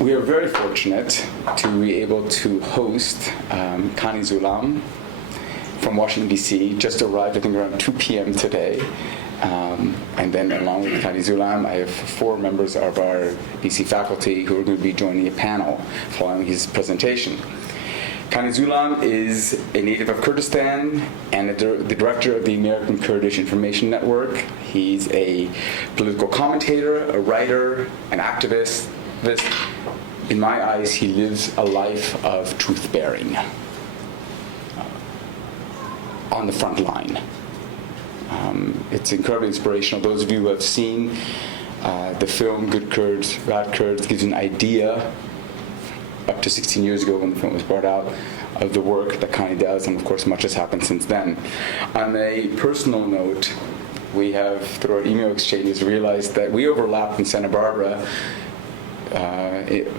We are very fortunate to be able to host Kani Zulam from Washington, D.C. Just arrived, I think, around 2 p.m. today. And then along with Kani Zulam, I have 4 members of our BC faculty who are going to be joining a panel following his presentation. Kani Zulam is a native of Kurdistan and the director of the American Kurdish Information Network. He's a political commentator, a writer, an activist. In my eyes, he lives a life of truth-bearing on the front line. It's incredibly inspirational. Those of you who have seen the film Good Kurds, Bad Kurds gives you an idea, up to 16 years ago when the film was brought out, of the work that Kani does, and of course much has happened since then. On a personal note, we have, through our email exchanges, realized that we overlapped in Santa Barbara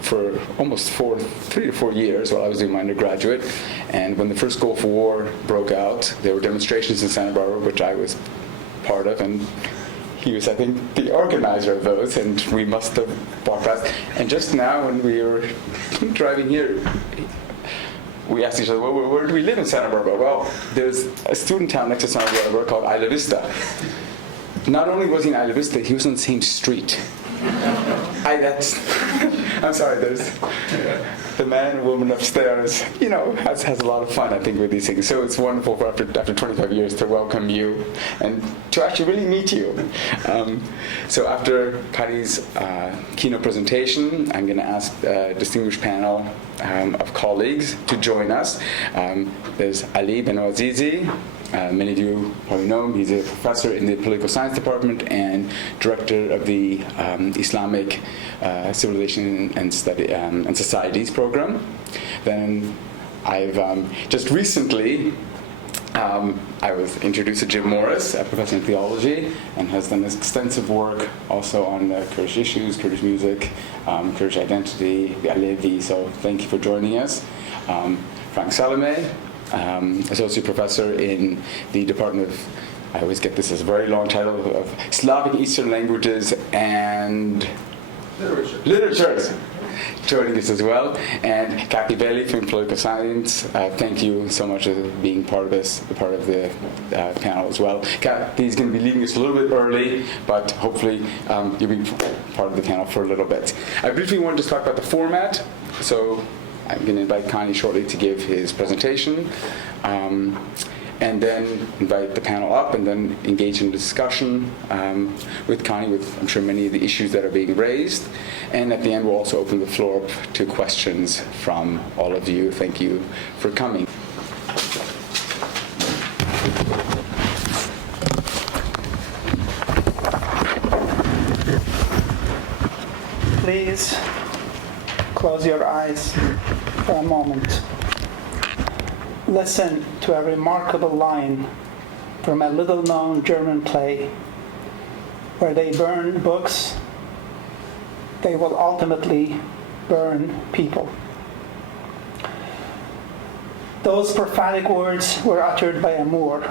for almost 3 to 4 years while I was doing my undergraduate. And when the first Gulf War broke out, there were demonstrations in Santa Barbara, which I was part of, and he was, I think, the organizer of those, and we must have walked past. And just now, when we were driving here, we asked each other, well, where do we live in Santa Barbara? Well, there's a student town next to Santa Barbara called Isla Vista. Not only was he in Isla Vista, he was on the same street. I'm sorry, there's the man and woman upstairs, has a lot of fun, I think, with these things. So it's wonderful for after 25 years to welcome you and to actually really meet you. So after Kani's keynote presentation, I'm going to ask a distinguished panel of colleagues to join us. There's Ali Benoazizi. Many of you probably know him. He's a professor in the political science department and director of the Islamic Civilization and Societies program. Then I've just recently I was introduced to Jim Morris, a professor in theology, and has done extensive work also on Kurdish issues, Kurdish music, Kurdish identity, the Alevi. So thank you for joining us. Frank Salome, associate professor in the Department of, I always get this as a very long title, of Slavic Eastern Languages and Literatures, joining us as well. And Kathy Bailey from Political Science, thank you so much for being part of the panel as well. Kathy's going to be leaving us a little bit early, but hopefully you'll be part of the panel for a little bit. I briefly wanted to talk about the format, so I'm going to invite Kani shortly to give his presentation, and then invite the panel up and then engage in discussion with Kani, with, I'm sure, many of the issues that are being raised. And at the end, we'll also open the floor up to questions from all of you. Thank you for coming. Please close your eyes for a moment. Listen to a remarkable line from a little-known German play. Where they burn books, they will ultimately burn people. Those prophetic words were uttered by a Moor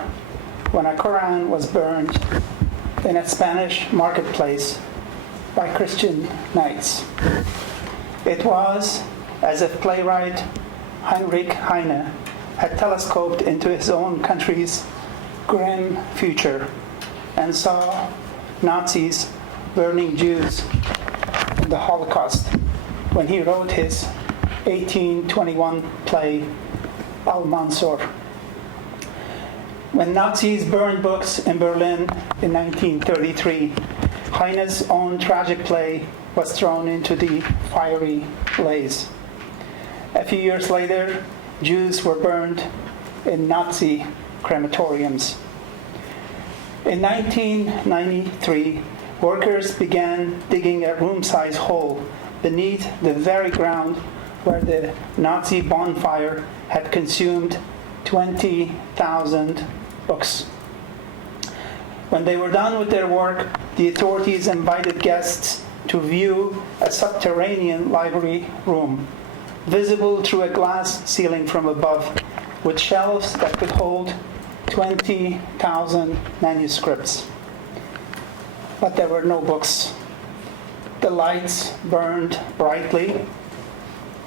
when a Quran was burned in a Spanish marketplace by Christian knights. It was as if playwright Heinrich Heine had telescoped into his own country's grim future and saw Nazis burning Jews in the Holocaust when he wrote his 1821 play Al-Mansur. When Nazis burned books in Berlin in 1933, Heine's own tragic play was thrown into the fiery blaze. A few years later, Jews were burned in Nazi crematoriums. In 1993, workers began digging a room-sized hole beneath the very ground where the Nazi bonfire had consumed 20,000 books. When they were done with their work, the authorities invited guests to view a subterranean library room, visible through a glass ceiling from above, with shelves that could hold 20,000 manuscripts. But there were no books. The lights burned brightly.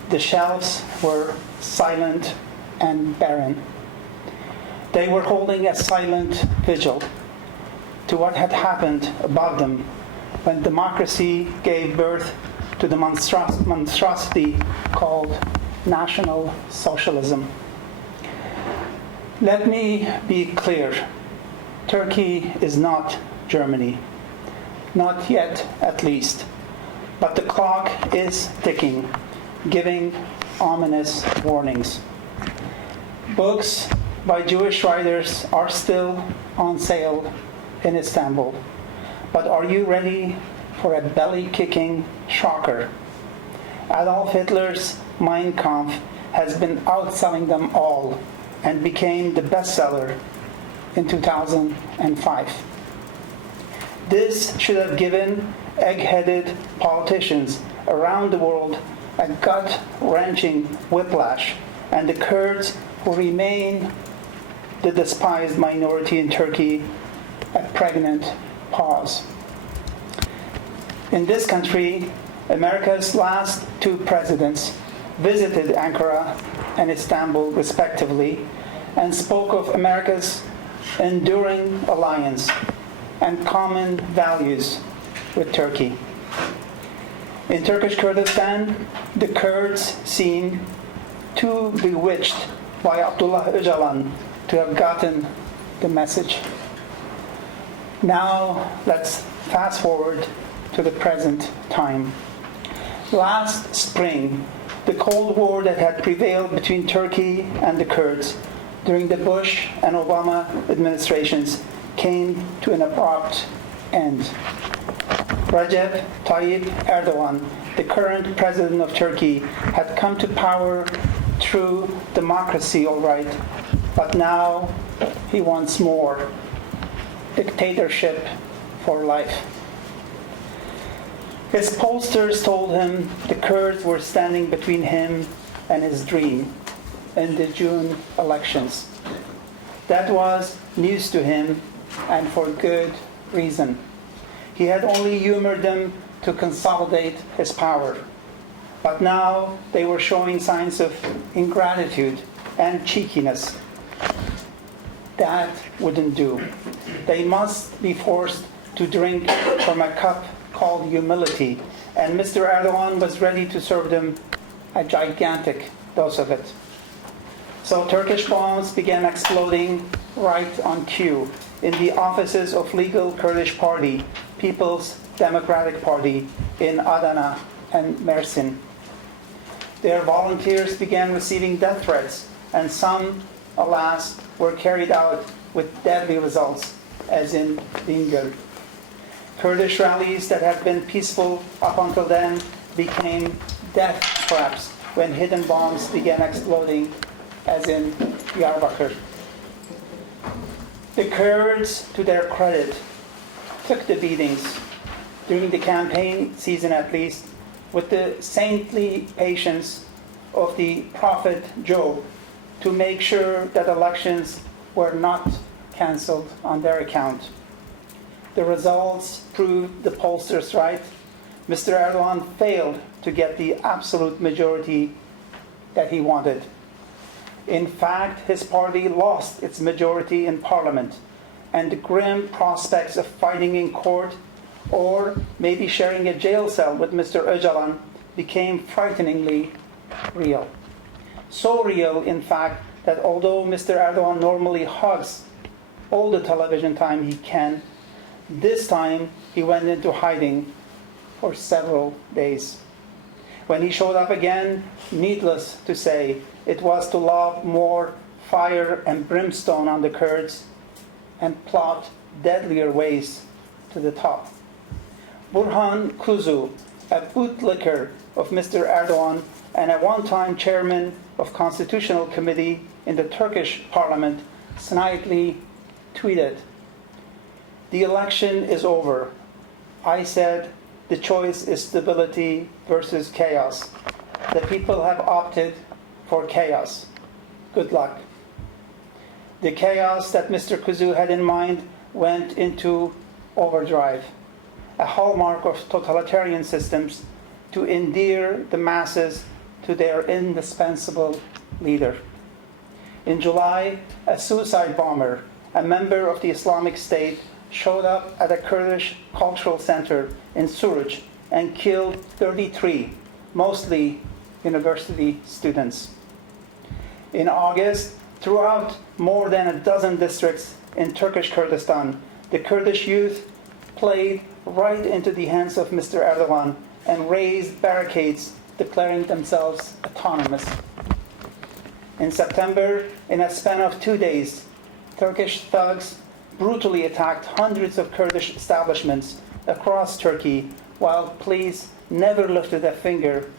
The shelves were silent and barren. They were holding a silent vigil to what had happened above them when democracy gave birth to the monstrosity called National Socialism. Let me be clear. Turkey is not Germany. Not yet, at least. But the clock is ticking, giving ominous warnings. Books by Jewish writers are still on sale in Istanbul. But are you ready for a belly-kicking shocker? Adolf Hitler's Mein Kampf has been outselling them all and became the bestseller in 2005. This should have given egg-headed politicians around the world a gut-wrenching whiplash, and the Kurds, who remain the despised minority in Turkey, a pregnant pause. In this country, America's last two presidents visited Ankara and Istanbul respectively and spoke of America's enduring alliance and common values with Turkey. In Turkish Kurdistan, the Kurds seem too bewitched by Abdullah Öcalan to have gotten the message. Now let's fast forward to the present time. Last spring, the Cold War that had prevailed between Turkey and the Kurds during the Bush and Obama administrations came to an abrupt end. Recep Tayyip Erdogan, the current president of Turkey, had come to power through democracy, all right, but now he wants more. Dictatorship for life. His pollsters told him the Kurds were standing between him and his dream in the June elections. That was news to him, and for good reason. He had only humored them to consolidate his power. But now they were showing signs of ingratitude and cheekiness. That wouldn't do. They must be forced to drink from a cup called humility, and Mr. Erdogan was ready to serve them a gigantic dose of it. So Turkish bombs began exploding right on cue in the offices of legal Kurdish party, People's Democratic Party, in Adana and Mersin. Their volunteers began receiving death threats, and some, alas, were carried out with deadly results, as in Bingöl. Kurdish rallies that had been peaceful up until then became death traps when hidden bombs began exploding, as in Diyarbakir. The Kurds, to their credit, took the beatings, during the campaign season at least, with the saintly patience of the prophet Job, to make sure that elections were not cancelled on their account. The results proved the pollsters right. Mr. Erdogan failed to get the absolute majority that he wanted. In fact, his party lost its majority in parliament, and the grim prospects of fighting in court or maybe sharing a jail cell with Mr. Öcalan became frighteningly real. So real, in fact, that although Mr. Erdogan normally hugs all the television time he can, this time he went into hiding for several days. When he showed up again, needless to say, it was to lob more fire and brimstone on the Kurds and plot deadlier ways to the top. Burhan Kuzu, a bootlicker of Mr. Erdogan and a one-time chairman of Constitutional Committee in the Turkish parliament, snidely tweeted, "The election is over. I said the choice is stability versus chaos. The people have opted for chaos. Good luck." The chaos that Mr. Kuzu had in mind went into overdrive. a hallmark of totalitarian systems, to endear the masses to their indispensable leader. In July, a suicide bomber, a member of the Islamic State, showed up at a Kurdish cultural center in Suruc and killed 33, mostly university students. In August, throughout more than a dozen districts in Turkish Kurdistan, the Kurdish youth played right into the hands of Mr. Erdogan and raised barricades declaring themselves autonomous. In September, in a span of 2 days, Turkish thugs brutally attacked hundreds of Kurdish establishments across Turkey, while police never lifted a finger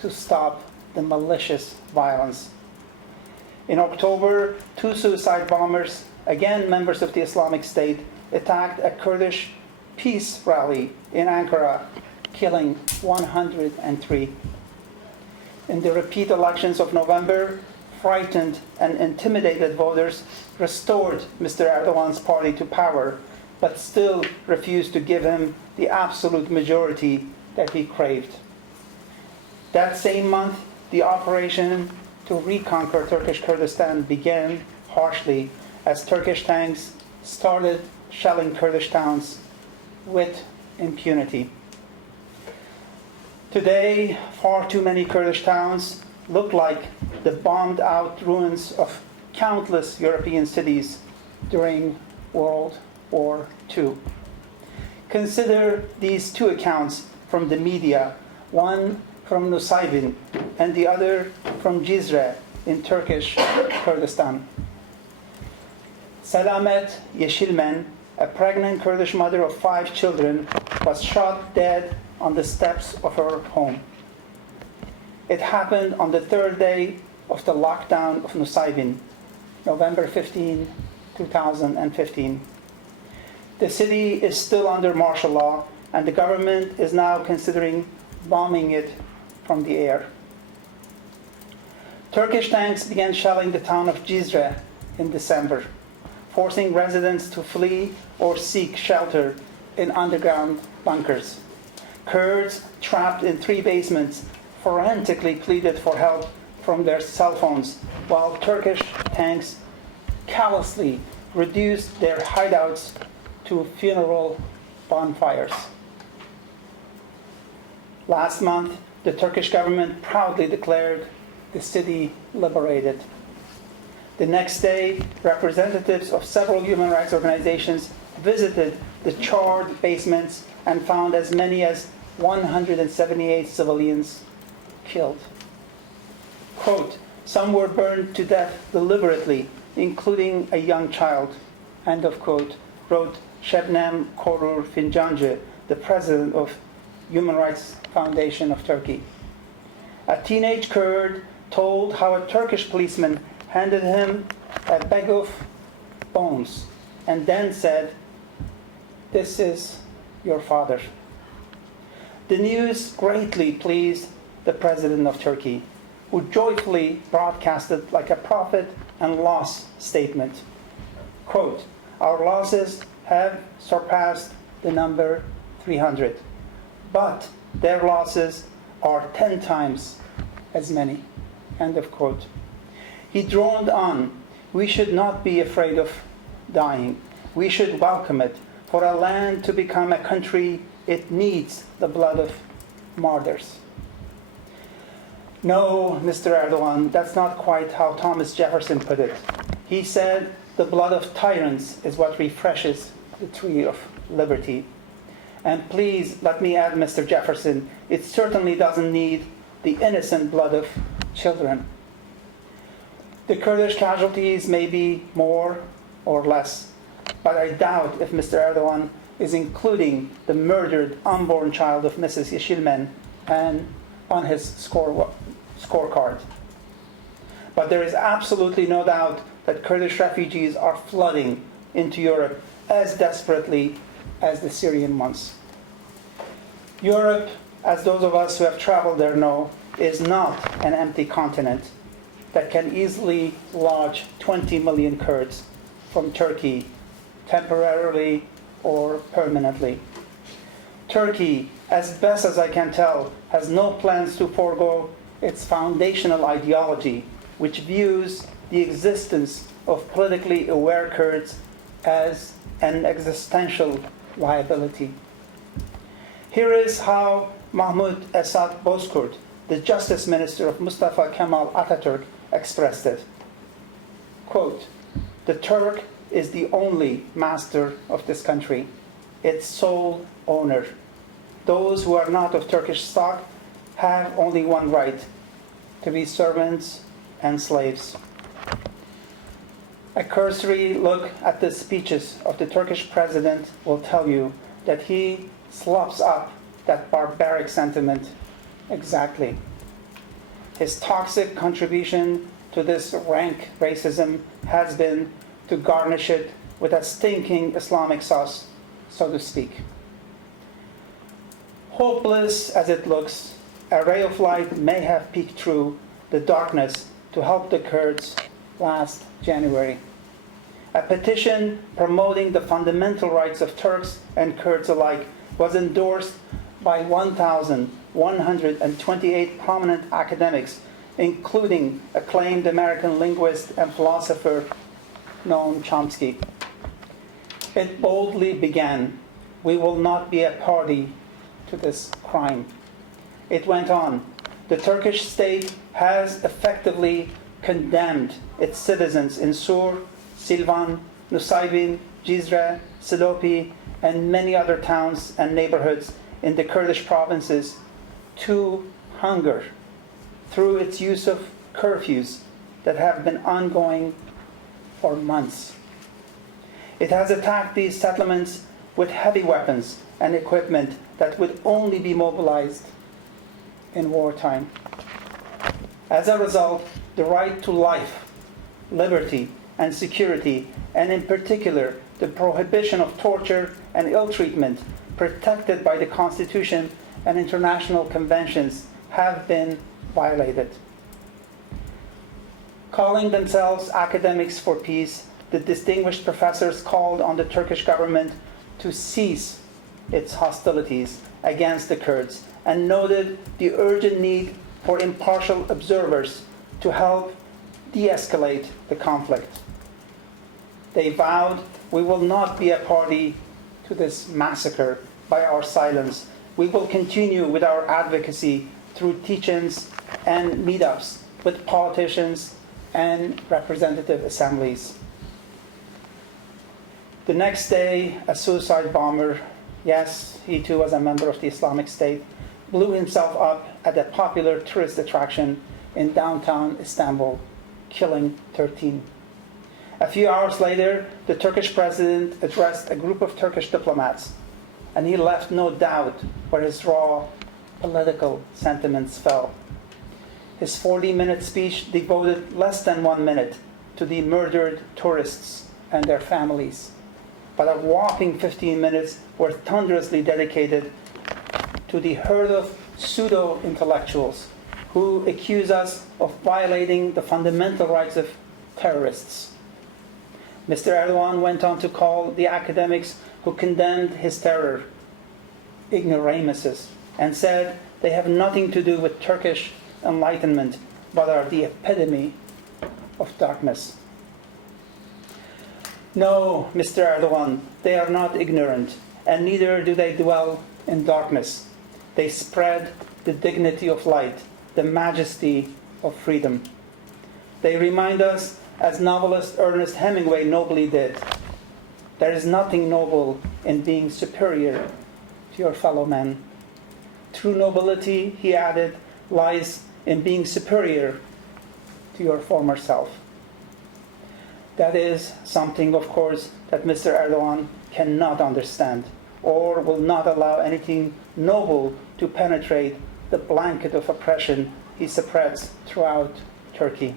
to stop the malicious violence. In October, 2 suicide bombers, again members of the Islamic State, attacked a Kurdish peace rally in Ankara, killing 103. In the repeat elections of November, frightened and intimidated voters restored Mr. Erdogan's party to power, but still refused to give him the absolute majority that he craved. That same month, the operation to reconquer Turkish Kurdistan began harshly as Turkish tanks started shelling Kurdish towns with impunity. Today, far too many Kurdish towns look like the bombed-out ruins of countless European cities during World War II. Consider these 2 accounts from the media, one from Nusaybin and the other from Cizre in Turkish Kurdistan. Selamet Yeşilmen, a pregnant Kurdish mother of 5 children, was shot dead on the steps of her home. It happened on the 3rd day of the lockdown of Nusaybin, November 15, 2015. The city is still under martial law, and the government is now considering bombing it from the air. Turkish tanks began shelling the town of Cizre in December, forcing residents to flee or seek shelter in underground bunkers. Kurds trapped in 3 basements frantically pleaded for help from their cell phones, while Turkish tanks callously reduced their hideouts to funeral bonfires. Last month, the Turkish government proudly declared the city liberated. The next day, representatives of several human rights organizations visited the charred basements and found as many as 178 civilians killed. Quote, "Some were burned to death deliberately, including a young child," end of quote, wrote Şebnem Korur Fincancı, the president of Human Rights Foundation of Turkey. A teenage Kurd told how a Turkish policeman handed him a bag of bones and then said, "This is your father." The news greatly pleased the president of Turkey, who joyfully broadcasted like a profit and loss statement. Quote, "Our losses have surpassed the number 300, but their losses are 10 times as many." End of quote. He droned on, "We should not be afraid of dying. We should welcome it. For a land to become a country, it needs the blood of martyrs." No, Mr. Erdogan, that's not quite how Thomas Jefferson put it. He said, "The blood of tyrants is what refreshes the tree of liberty." And please let me add, Mr. Jefferson, it certainly doesn't need the innocent blood of children. The Kurdish casualties may be more or less, but I doubt if Mr. Erdogan is including the murdered unborn child of Mrs. Yeşilmen and on his scorecard. But there is absolutely no doubt that Kurdish refugees are flooding into Europe as desperately as the Syrian ones. Europe, as those of us who have traveled there know, is not an empty continent that can easily lodge 20 million Kurds from Turkey temporarily or permanently. Turkey, as best as I can tell, has no plans to forego its foundational ideology, which views the existence of politically aware Kurds as an existential liability. Here is how Mahmoud Esad Bozkurt, the Justice Minister of Mustafa Kemal Atatürk, expressed it. Quote, "The Turk is the only master of this country, its sole owner. Those who are not of Turkish stock have only one right, to be servants and slaves." A cursory look at the speeches of the Turkish president will tell you that he slops up that barbaric sentiment exactly. His toxic contribution to this rank racism has been to garnish it with a stinking Islamic sauce, so to speak. Hopeless as it looks, a ray of light may have peeked through the darkness to help the Kurds last January. A petition promoting the fundamental rights of Turks and Kurds alike was endorsed by 1,128 prominent academics, including acclaimed American linguist and philosopher Noam Chomsky. It boldly began, "We will not be a party to this crime." It went on, "The Turkish state has effectively condemned its citizens in Sur, Silvan, Nusaybin, Cizre, Silopi, and many other towns and neighborhoods in the Kurdish provinces to hunger through its use of curfews that have been ongoing for months. It has attacked these settlements with heavy weapons and equipment that would only be mobilized in wartime. As a result, the right to life, liberty, and security, and in particular, the prohibition of torture and ill treatment protected by the Constitution and international conventions, have been violated." Calling themselves academics for peace, the distinguished professors called on the Turkish government to cease its hostilities against the Kurds and noted the urgent need for impartial observers to help de-escalate the conflict. They vowed, "We will not be a party to this massacre by our silence. We will continue with our advocacy through teach-ins and meetups with politicians and representative assemblies." The next day, a suicide bomber, yes, he too was a member of the Islamic State, blew himself up at a popular tourist attraction in downtown Istanbul, killing 13. A few hours later, the Turkish president addressed a group of Turkish diplomats, and he left no doubt where his raw political sentiments fell. His 40-minute speech devoted less than 1 minute to the murdered tourists and their families, but a whopping 15 minutes were thunderously dedicated to the herd of pseudo-intellectuals who accuse us of violating the fundamental rights of terrorists. Mr. Erdogan went on to call the academics who condemned his terror ignoramuses and said they have nothing to do with Turkish enlightenment but are the epitome of darkness. No, Mr. Erdogan, they are not ignorant, and neither do they dwell in darkness. They spread the dignity of light, the majesty of freedom. They remind us, as novelist Ernest Hemingway nobly did, there is nothing noble in being superior to your fellow men. True nobility, he added, lies in being superior to your former self. That is something, of course, that Mr. Erdogan cannot understand, or will not allow anything noble to penetrate the blanket of oppression he spreads throughout Turkey.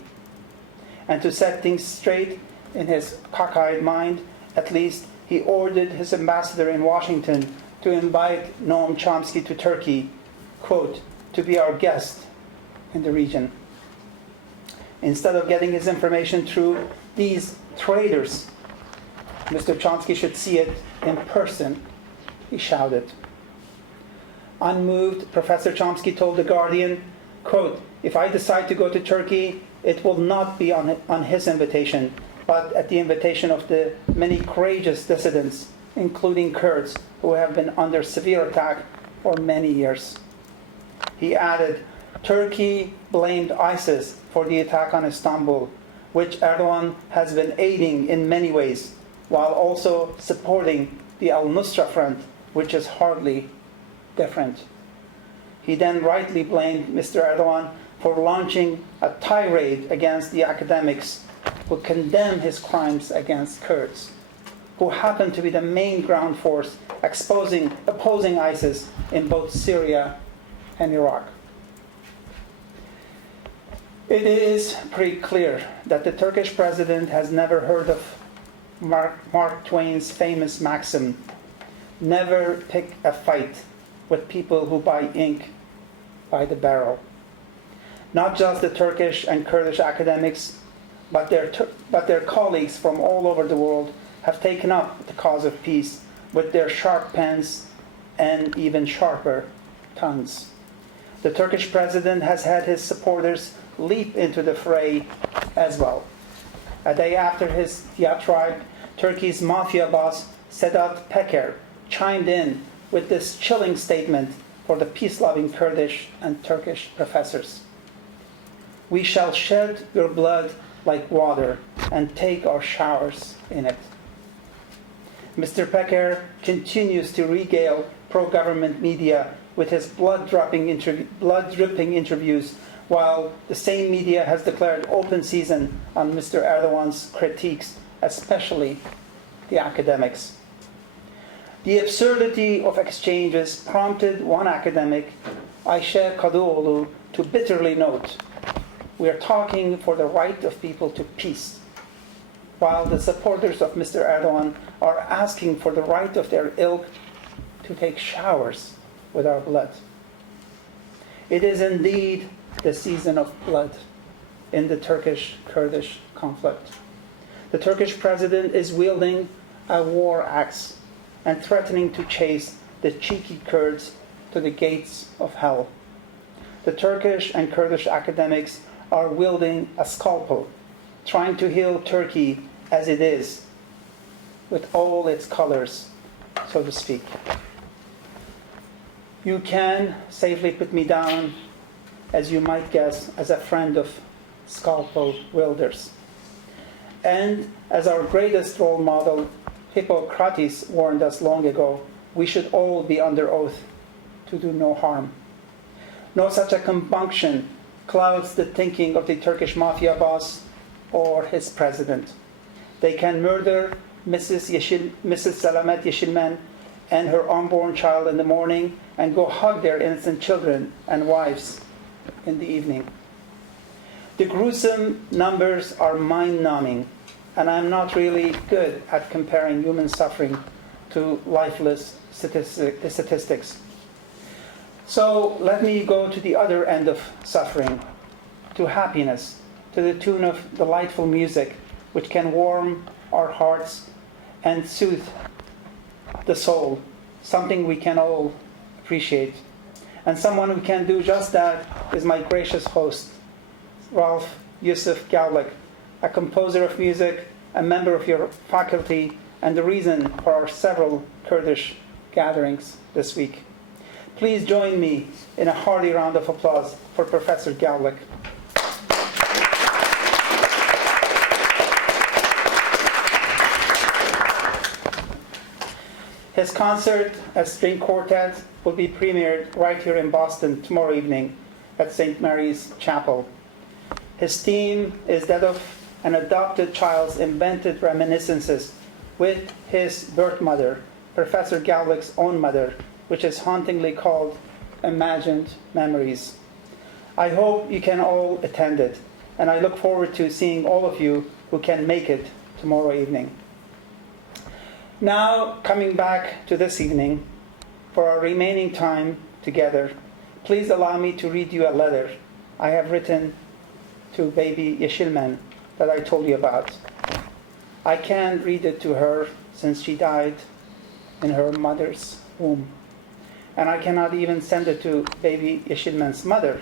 And to set things straight in his cockeyed mind, at least he ordered his ambassador in Washington to invite Noam Chomsky to Turkey, quote, to be our guest in the region. Instead of getting his information through these traitors, Mr. Chomsky should see it in person, he shouted. Unmoved, Professor Chomsky told The Guardian, quote, "If I decide to go to Turkey, it will not be on his invitation, but at the invitation of the many courageous dissidents, including Kurds, who have been under severe attack for many years." He added, Turkey blamed ISIS for the attack on Istanbul, which Erdogan has been aiding in many ways, while also supporting the al-Nusra Front, which is hardly different. He then rightly blamed Mr. Erdogan for launching a tirade against the academics who condemn his crimes against Kurds, who happen to be the main ground force opposing ISIS in both Syria and Iraq. It is pretty clear that the Turkish president has never heard of Mark Twain's famous maxim, never pick a fight with people who buy ink by the barrel. Not just the Turkish and Kurdish academics, but their colleagues from all over the world have taken up the cause of peace with their sharp pens and even sharper tongues. The Turkish president has had his supporters leap into the fray as well. A day after his diatribe, Turkey's mafia boss Sedat Peker chimed in with this chilling statement for the peace-loving Kurdish and Turkish professors. "We shall shed your blood like water and take our showers in it." Mr. Peker continues to regale pro-government media with his blood-dripping interviews, while the same media has declared open season on Mr. Erdogan's critiques, especially the academics. The absurdity of exchanges prompted one academic, Ayşe Kadıoğlu, to bitterly note, "We are talking for the right of people to peace, while the supporters of Mr. Erdogan are asking for the right of their ilk to take showers with our blood." It is indeed the season of blood in the Turkish-Kurdish conflict. The Turkish president is wielding a war axe and threatening to chase the cheeky Kurds to the gates of hell. The Turkish and Kurdish academics are wielding a scalpel, trying to heal Turkey as it is, with all its colors, so to speak. You can safely put me down, as you might guess, as a friend of scalpel wielders. And as our greatest role model, Hippocrates, warned us long ago, we should all be under oath to do no harm. No such a compunction clouds the thinking of the Turkish mafia boss or his president. They can murder Mrs. Selamet Yeşilmen and her unborn child in the morning and go hug their innocent children and wives in the evening. The gruesome numbers are mind-numbing, and I'm not really good at comparing human suffering to lifeless statistics. So let me go to the other end of suffering, to happiness, to the tune of delightful music, which can warm our hearts and soothe the soul, something we can all appreciate. And someone who can do just that is my gracious host, Ralph Yusuf Gavlik, a composer of music, a member of your faculty, and the reason for our several Kurdish gatherings this week. Please join me in a hearty round of applause for Professor Gavlik. His concert, a string quartet, will be premiered right here in Boston tomorrow evening at St. Mary's Chapel. His theme is that of an adopted child's invented reminiscences with his birth mother, Professor Gavlik's own mother, which is hauntingly called Imagined Memories. I hope you can all attend it, and I look forward to seeing all of you who can make it tomorrow evening. Now, coming back to this evening, for our remaining time together, please allow me to read you a letter I have written to baby Yeşilmen that I told you about. I can't read it to her since she died in her mother's womb. And I cannot even send it to baby Ishilman's mother,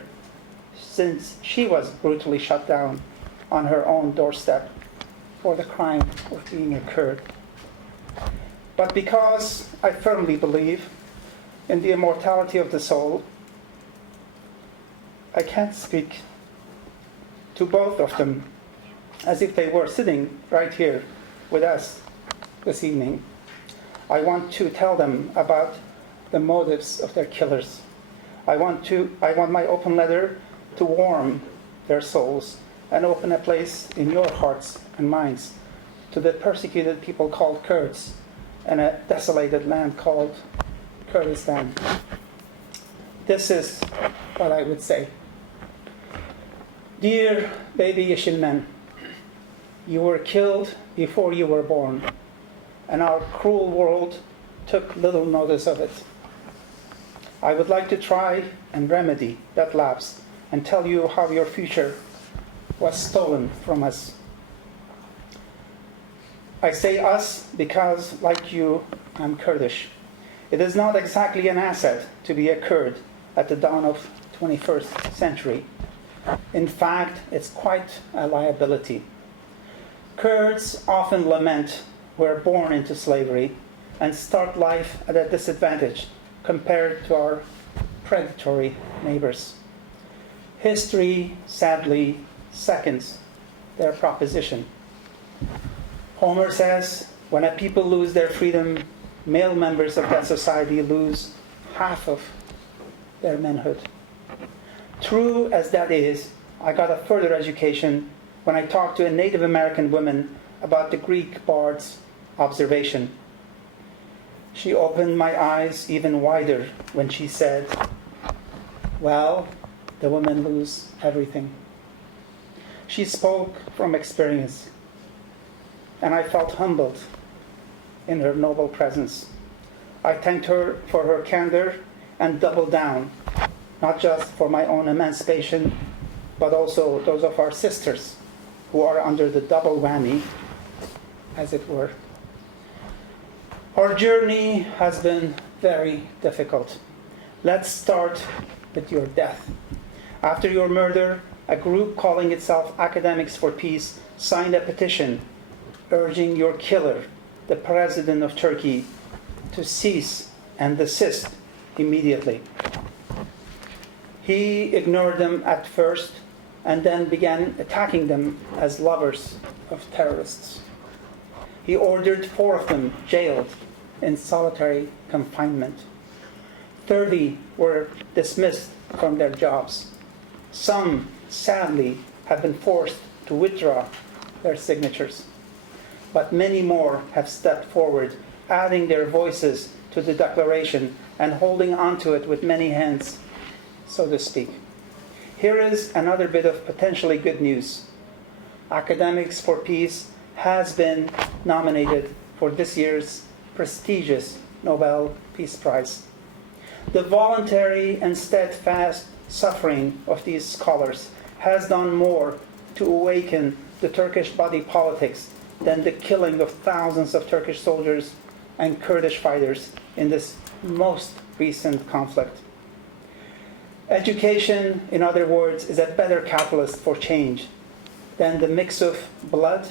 since she was brutally shot down on her own doorstep for the crime of being a Kurd. But because I firmly believe in the immortality of the soul, I can't speak to both of them as if they were sitting right here with us this evening. I want to tell them about the motives of their killers. I want my open letter to warm their souls and open a place in your hearts and minds to the persecuted people called Kurds and a desolated land called Kurdistan. This is what I would say. Dear baby Yeshilman, you were killed before you were born, and our cruel world took little notice of it. I would like to try and remedy that lapse and tell you how your future was stolen from us. I say us because, like you, I'm Kurdish. It is not exactly an asset to be a Kurd at the dawn of 21st century. In fact, it's quite a liability. Kurds often lament we're born into slavery and start life at a disadvantage compared to our predatory neighbors. History, sadly, seconds their proposition. Homer says, when a people lose their freedom, male members of that society lose half of their manhood. True as that is, I got a further education when I talked to a Native American woman about the Greek bard's observation. She opened my eyes even wider when she said, well, the women lose everything. She spoke from experience, and I felt humbled in her noble presence. I thanked her for her candor and doubled down, not just for my own emancipation, but also those of our sisters who are under the double whammy, as it were. Our journey has been very difficult. Let's start with your death. After your murder, a group calling itself Academics for Peace signed a petition urging your killer, the President of Turkey, to cease and desist immediately. He ignored them at first and then began attacking them as lovers of terrorists. He ordered 4 of them jailed in solitary confinement. 30 were dismissed from their jobs. Some, sadly, have been forced to withdraw their signatures. But many more have stepped forward, adding their voices to the declaration and holding onto it with many hands, so to speak. Here is another bit of potentially good news. Academics for Peace has been nominated for this year's prestigious Nobel Peace Prize. The voluntary and steadfast suffering of these scholars has done more to awaken the Turkish body politics than the killing of thousands of Turkish soldiers and Kurdish fighters in this most recent conflict. Education, in other words, is a better catalyst for change than the mix of blood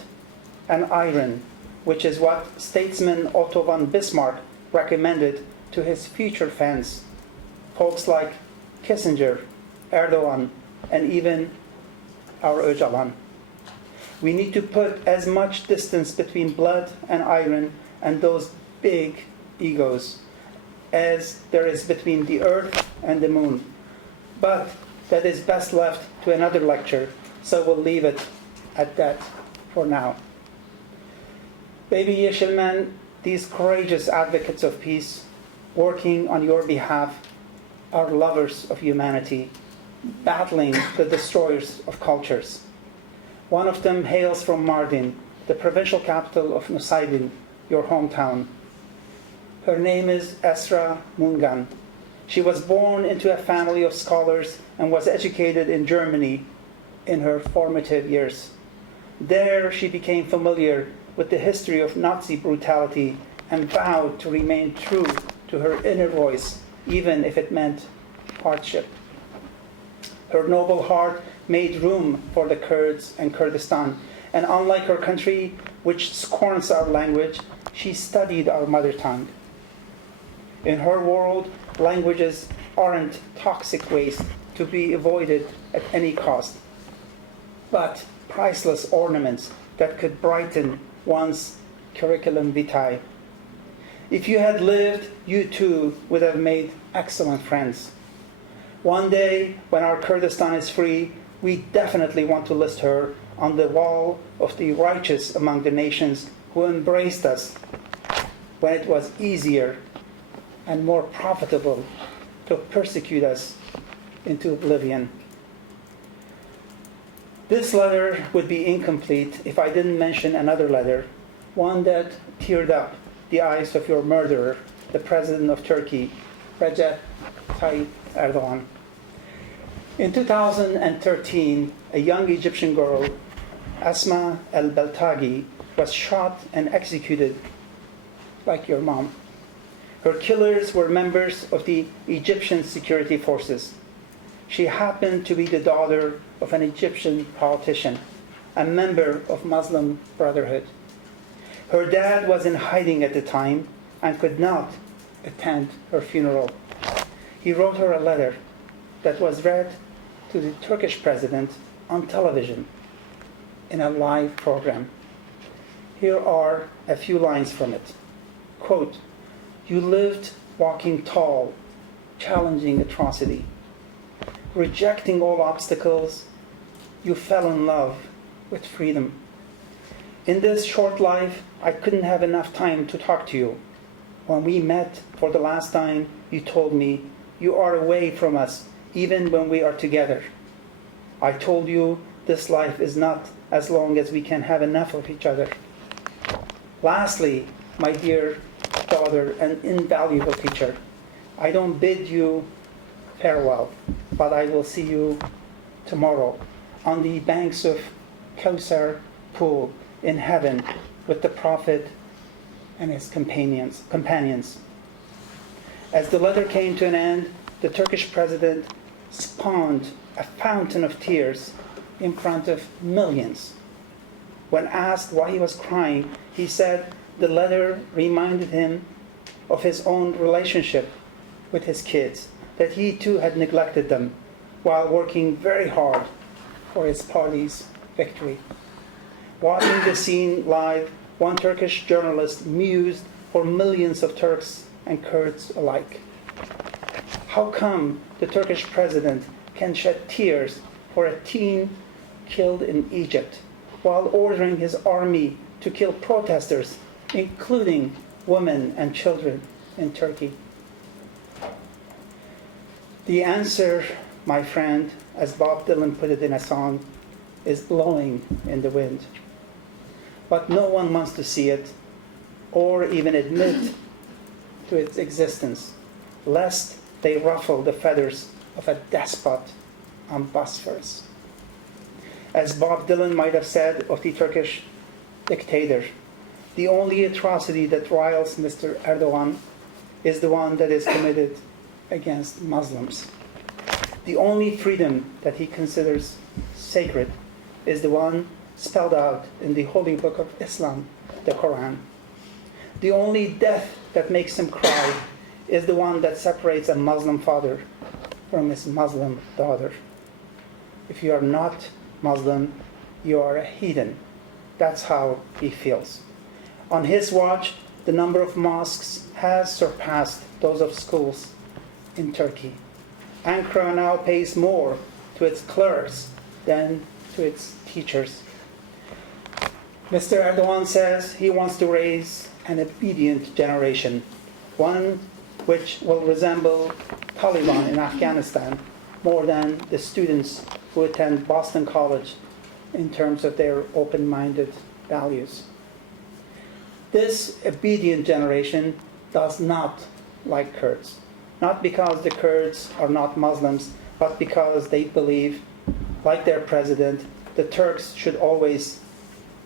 and iron, which is what statesman Otto von Bismarck recommended to his future fans, folks like Kissinger, Erdogan, and even our Öcalan. We need to put as much distance between blood and iron and those big egos as there is between the earth and the moon. But that is best left to another lecture, so we'll leave it at that for now. Baby Yeshilman, these courageous advocates of peace working on your behalf are lovers of humanity, battling the destroyers of cultures. One of them hails from Mardin, the provincial capital of Nusaybin, your hometown. Her name is Esra Mungan. She was born into a family of scholars and was educated in Germany in her formative years. There she became familiar with the history of Nazi brutality and vowed to remain true to her inner voice even if it meant hardship. Her noble heart made room for the Kurds and Kurdistan, and unlike her country, which scorns our language, she studied our mother tongue. In her world, languages aren't toxic waste to be avoided at any cost, but priceless ornaments that could brighten one's curriculum vitae. If you had lived, you too would have made excellent friends. One day, when our Kurdistan is free, we definitely want to list her on the wall of the righteous among the nations who embraced us when it was easier and more profitable to persecute us into oblivion. This letter would be incomplete if I didn't mention another letter, one that teared up the eyes of your murderer, the President of Turkey, Recep Tayyip Erdogan. In 2013, a young Egyptian girl, Asma al-Baltagi, was shot and executed like your mom. Her killers were members of the Egyptian security forces. She happened to be the daughter of an Egyptian politician, a member of Muslim Brotherhood. Her dad was in hiding at the time and could not attend her funeral. He wrote her a letter that was read to the Turkish president on television in a live program. Here are a few lines from it. Quote, "You lived walking tall, challenging atrocity. Rejecting all obstacles, you fell in love with freedom. In this short life, I couldn't have enough time to talk to you. When we met for the last time, you told me, you are away from us even when we are together. I told you this life is not as long as we can have enough of each other. Lastly, my dear daughter and invaluable teacher, I don't bid you farewell, but I will see you tomorrow on the banks of Kausar pool in heaven with the Prophet and his companions. As the letter came to an end, the Turkish president spawned a fountain of tears in front of millions. When asked why he was crying, he said the letter reminded him of his own relationship with his kids, that he too had neglected them while working very hard for his party's victory. Watching the scene live, one Turkish journalist mused for millions of Turks and Kurds alike. How come the Turkish president can shed tears for a teen killed in Egypt while ordering his army to kill protesters, including women and children in Turkey? The answer, my friend, as Bob Dylan put it in a song, is blowing in the wind. But no one wants to see it or even admit to its existence, lest they ruffle the feathers of a despot on Bosphorus. As Bob Dylan might have said of the Turkish dictator, the only atrocity that riles Mr. Erdogan is the one that is committed against Muslims. The only freedom that he considers sacred is the one spelled out in the holy book of Islam, the Quran. The only death that makes him cry is the one that separates a Muslim father from his Muslim daughter. If you are not Muslim, you are a heathen. That's how he feels. On his watch, the number of mosques has surpassed those of schools in Turkey. Ankara now pays more to its clerks than to its teachers. Mr. Erdogan says he wants to raise an obedient generation, one which will resemble Taliban in Afghanistan more than the students who attend Boston College in terms of their open-minded values. This obedient generation does not like Kurds, not because the Kurds are not Muslims, but because they believe, like their president, the Turks should always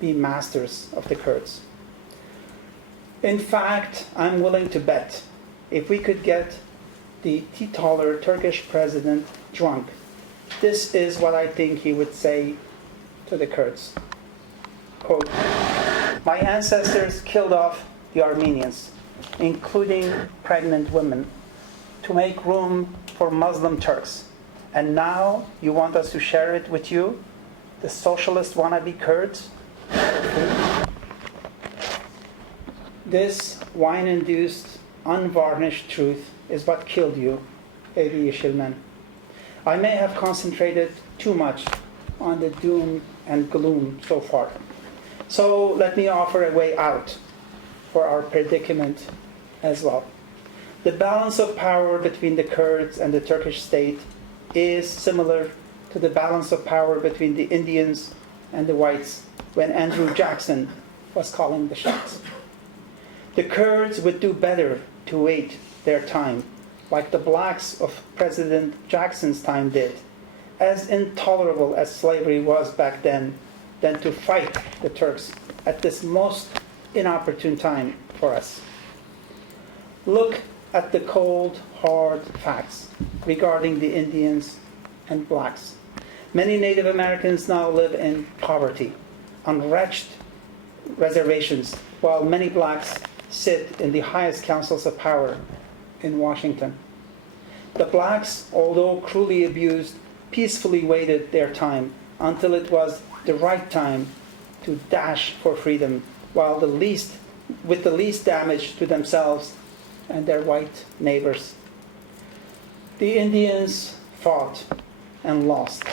be masters of the Kurds. In fact, I'm willing to bet if we could get the teetotaler Turkish president drunk. This is what I think he would say to the Kurds. Quote, "My ancestors killed off the Armenians, including pregnant women, to make room for Muslim Turks. And now you want us to share it with you, the socialist wannabe Kurds?" This wine-induced, unvarnished truth is what killed you, baby Yeşilmen. I may have concentrated too much on the doom and gloom so far. So let me offer a way out for our predicament as well. The balance of power between the Kurds and the Turkish state is similar to the balance of power between the Indians and the whites when Andrew Jackson was calling the shots. The Kurds would do better to wait their time, like the blacks of President Jackson's time did, as intolerable as slavery was back then, than to fight the Turks at this most inopportune time for us. Look at the cold, hard facts regarding the Indians and blacks. Many Native Americans now live in poverty, on wretched reservations, while many blacks sit in the highest councils of power in Washington. The blacks, although cruelly abused, peacefully waited their time until it was the right time to dash for freedom, with the least damage to themselves and their white neighbors. The Indians fought and lost.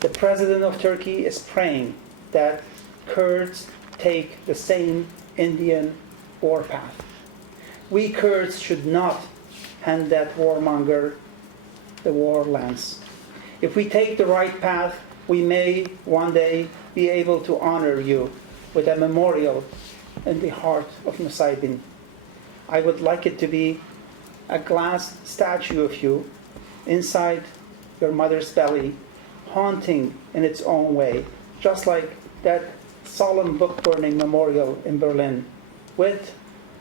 The president of Turkey is praying that Kurds take the same Indian warpath. We Kurds should not hand that warmonger the war lance. If we take the right path, we may one day be able to honor you with a memorial in the heart of Nusaybin. I would like it to be a glass statue of you inside your mother's belly, haunting in its own way, just like that solemn book-burning memorial in Berlin, with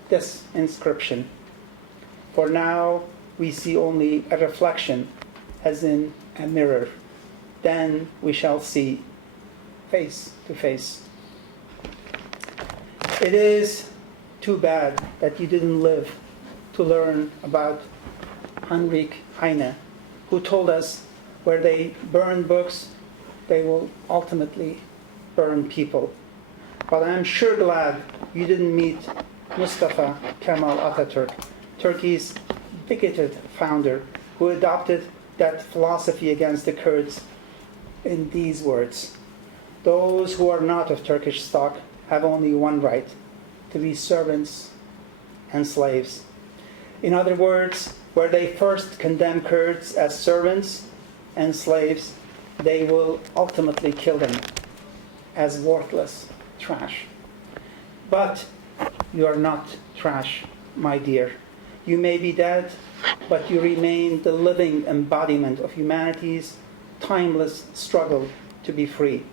this inscription: "For now we see only a reflection, as in a mirror. Then we shall see face to face." It is too bad that you didn't live to learn about Heinrich Heine, who told us where they burn books, they will ultimately burn people. But I am sure glad you didn't meet Mustafa Kemal Atatürk, Turkey's bigoted founder, who adopted that philosophy against the Kurds in these words: "Those who are not of Turkish stock have only one right, to be servants and slaves." In other words, where they first condemn Kurds as servants and slaves, they will ultimately kill them as worthless trash. But you are not trash, my dear. You may be dead, but you remain the living embodiment of humanity's timeless struggle to be free.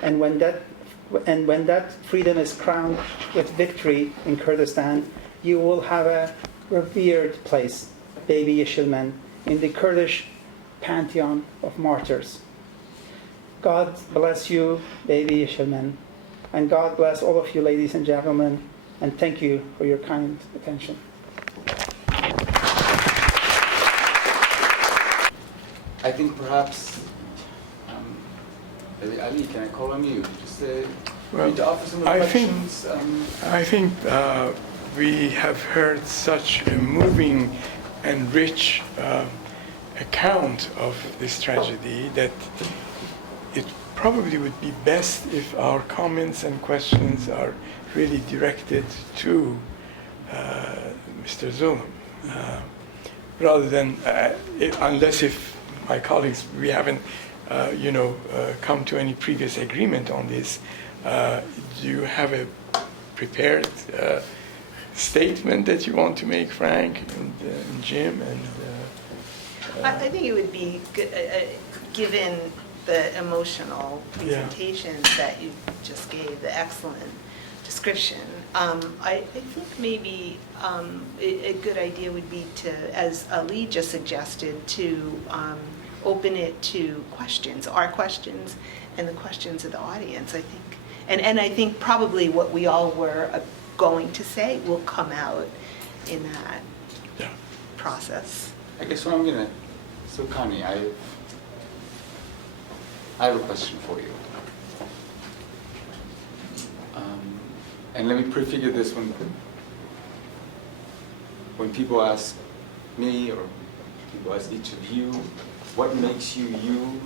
And when that freedom is crowned with victory in Kurdistan, you will have a revered place, baby Yeşilmen, in the Kurdish pantheon of martyrs. God bless you, baby Yeşilmen, and God bless all of you, ladies and gentlemen, and thank you for your kind attention. I think perhaps, Ali, can I call on you? Just to offer some reflections. I think we have heard such a moving and rich account of this tragedy that it probably would be best if our comments and questions are really directed to Mr. Zulum, rather than, unless if my colleagues, we haven't, come to any previous agreement on this. Do you have a prepared statement that you want to make, Frank and Jim? I think it would be good, given the emotional presentation that you just gave, the excellent description. I think maybe a good idea would be to, as Ali just suggested, to open it to questions, our questions, and the questions of the audience, I think. And I think probably what we all were going to say will come out in that process. I guess what I'm gonna, so Connie, I have a question for you. And let me prefigure this when people ask me or people ask each of you, what makes you you?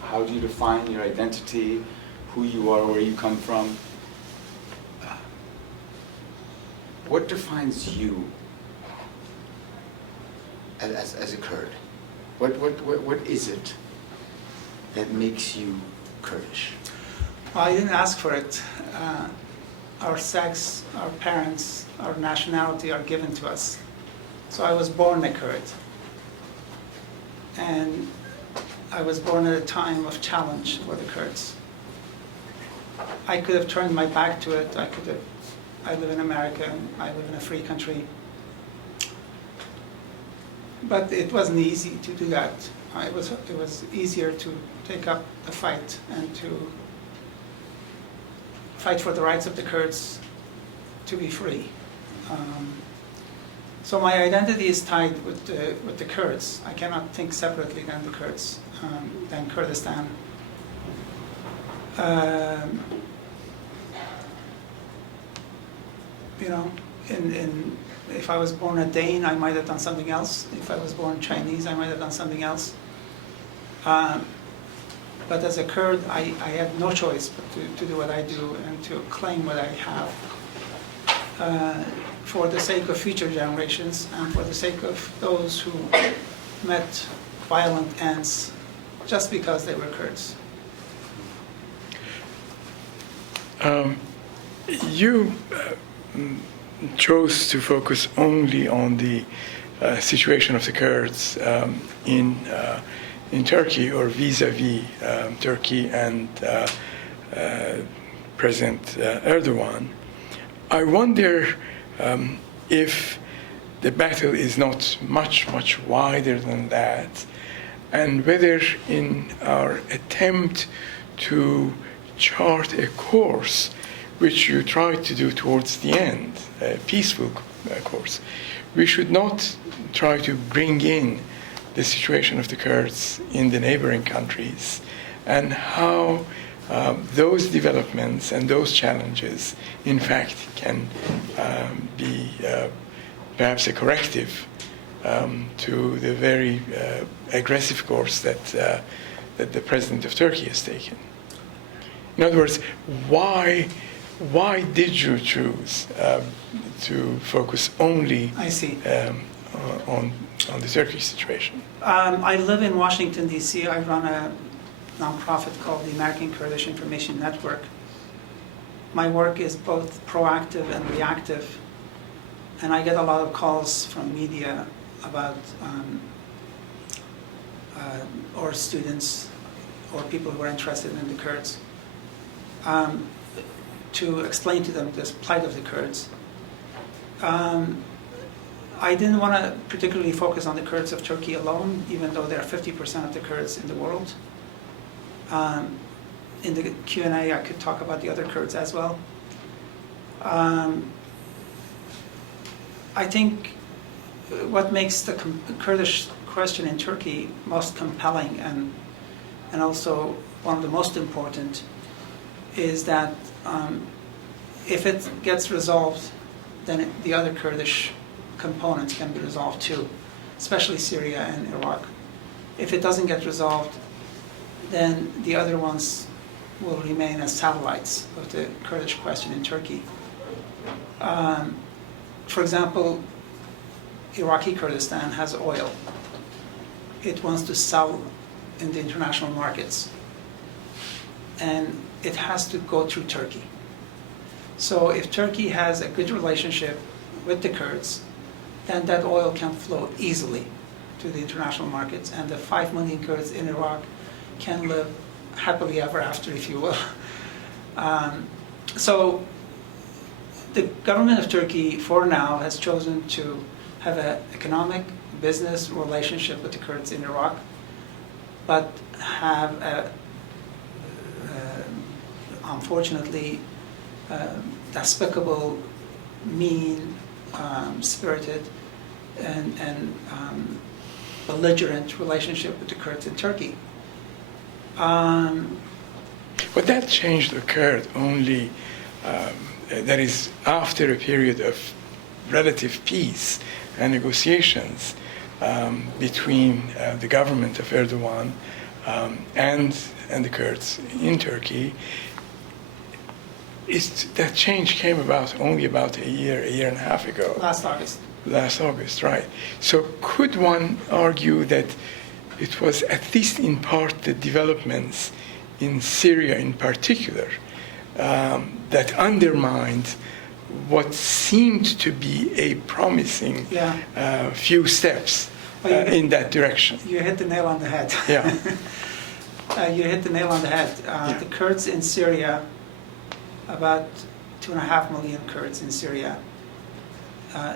How do you define your identity? Who you are, where you come from? What defines you as a Kurd? What is it that makes you Kurdish? Well, I didn't ask for it. Our sex, our parents, our nationality are given to us. So I was born a Kurd. And I was born at a time of challenge for the Kurds. I could have turned my back to it. I live in America, and I live in a free country. But it wasn't easy to do that. It was easier to take up the fight and to fight for the rights of the Kurds to be free. So my identity is tied with the Kurds. I cannot think separately than the Kurds, than Kurdistan. You know, if I was born a Dane, I might have done something else. If I was born Chinese, I might have done something else. But as a Kurd, I had no choice but to do what I do and to claim what I have for the sake of future generations and for the sake of those who met violent ends just because they were Kurds. You chose to focus only on the situation of the Kurds in Turkey or vis-a-vis Turkey and President Erdogan. I wonder if the battle is not much wider than that, and whether in our attempt to chart a course, which you tried to do towards the end, a peaceful course, we should not try to bring in the situation of the Kurds in the neighboring countries and how those developments and those challenges, in fact, can be perhaps a corrective to the very aggressive course that the president of Turkey has taken. In other words, why did you choose to focus only on the Turkish situation? I live in Washington, D.C. I run a nonprofit called the American Kurdish Information Network. My work is both proactive and reactive, and I get a lot of calls from media about or students or people who are interested in the Kurds to explain to them this plight of the Kurds. I didn't want to particularly focus on the Kurds of Turkey alone, even though there are 50% of the Kurds in the world. In the Q&A, I could talk about the other Kurds as well. I think what makes the Kurdish question in Turkey most compelling and also one of the most important is that if it gets resolved, then the other Kurdish components can be resolved too, especially Syria and Iraq. If it doesn't get resolved, then the other ones will remain as satellites of the Kurdish question in Turkey. For example, Iraqi Kurdistan has oil. It wants to sell in the international markets, and it has to go through Turkey. So if Turkey has a good relationship with the Kurds, then that oil can flow easily to the international markets, and the 5 million Kurds in Iraq can live happily ever after, if you will. So the government of Turkey, for now, has chosen to have an economic business relationship with the Kurds in Iraq, but have unfortunately despicable, mean, spirited, and belligerent relationship with the Kurds in Turkey. But that change occurred only, that is, after a period of relative peace and negotiations between the government of Erdogan and the Kurds in Turkey. That change came about only about a year and a half ago. Last August, right. So could one argue that it was at least in part the developments in Syria in particular that undermined what seemed to be a promising few steps in that direction? You hit the nail on the head. Yeah. You hit the nail on the head. The Kurds in Syria, about 2.5 million Kurds in Syria,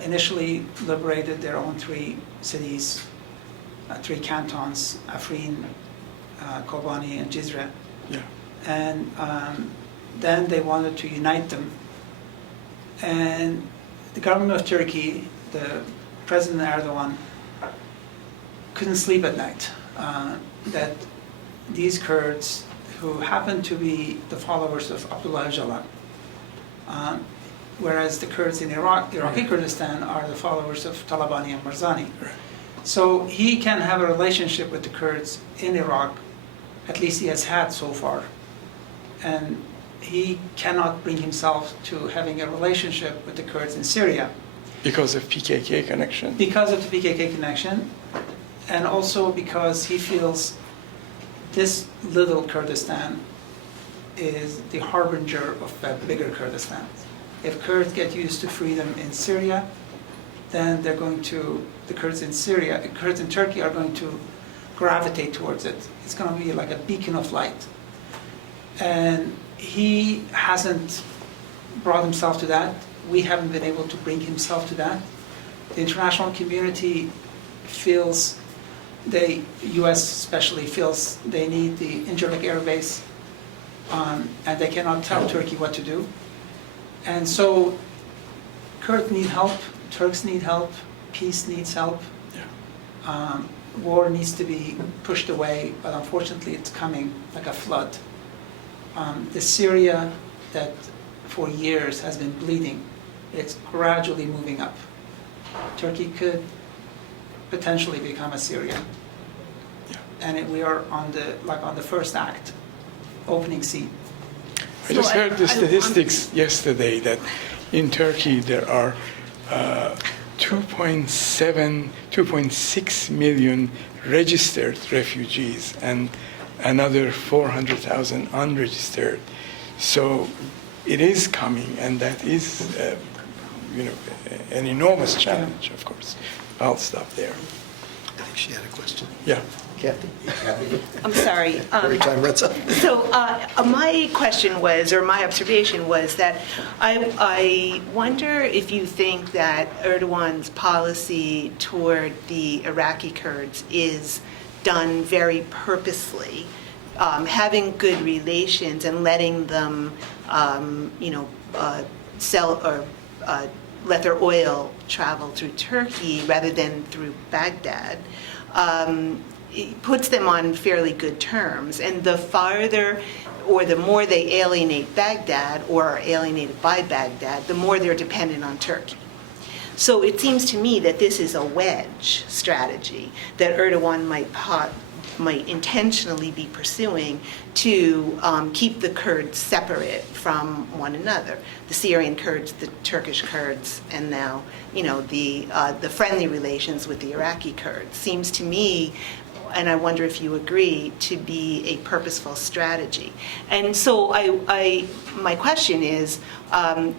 initially liberated their own 3 cities, 3 cantons, Afrin, Kobani, and Jizre. Yeah. And then they wanted to unite them. And the government of Turkey, the President Erdogan, couldn't sleep at night. That these Kurds, who happen to be the followers of Abdullah Öcalan, whereas the Kurds in Iraqi Kurdistan, are the followers of Talabani and Barzani. Right. So he can have a relationship with the Kurds in Iraq, at least he has had so far. And he cannot bring himself to having a relationship with the Kurds in Syria. Because of PKK connection? Because of the PKK connection, and also because he feels this little Kurdistan is the harbinger of a bigger Kurdistan. If Kurds get used to freedom in Syria, then they're going to, the Kurds in Syria, Kurds in Turkey are going to gravitate towards it. It's going to be like a beacon of light. And he hasn't brought himself to that. We haven't been able to bring himself to that. The international community feels, the US especially feels they need the Incirlik Air Base, and they cannot tell Turkey what to do. And so Kurds need help, Turks need help, peace needs help. Yeah. War needs to be pushed away, but unfortunately it's coming like a flood. The Syria that for years has been bleeding, it's gradually moving up. Turkey could potentially become a Syria. Yeah. And we are on the first act, opening scene. I just heard the statistics yesterday that in Turkey there are 2.6 million registered refugees and another 400,000 unregistered. So it is coming, and that is, an enormous challenge, of course. I'll stop there. I think she had a question. Yeah. Kathy? I'm sorry. Every time runs up. So my question was, or my observation was that I wonder if you think that Erdogan's policy toward the Iraqi Kurds is done very purposely, having good relations and letting them, sell or let their oil travel through Turkey rather than through Baghdad. It puts them on fairly good terms, and the farther or the more they alienate Baghdad or are alienated by Baghdad, the more they're dependent on Turkey. So it seems to me that this is a wedge strategy that Erdogan might intentionally be pursuing to keep the Kurds separate from one another. The Syrian Kurds, the Turkish Kurds, and now the friendly relations with the Iraqi Kurds seems to me, and I wonder if you agree, to be a purposeful strategy. And so my question is,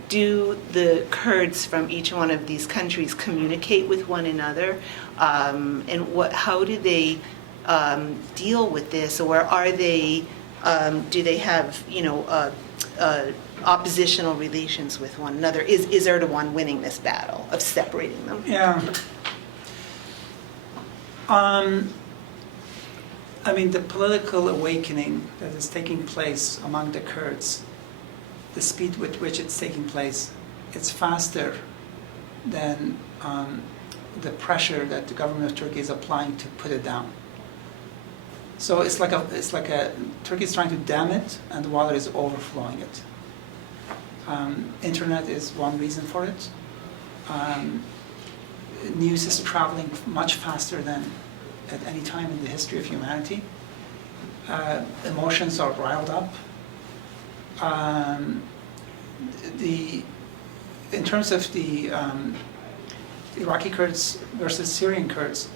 do the Kurds from each one of these countries communicate with one another? And how do they deal with this, or are they Do they have, oppositional relations with one another? Is Erdogan winning this battle of separating them? Yeah. I mean, the political awakening that is taking place among the Kurds, the speed with which it's taking place, it's faster than the pressure that the government of Turkey is applying to put it down. So it's like Turkey is trying to dam it, and the water is overflowing it. Internet is one reason for it. News is traveling much faster than at any time in the history of humanity. Emotions are riled up. In terms of the Iraqi Kurds versus Syrian Kurds,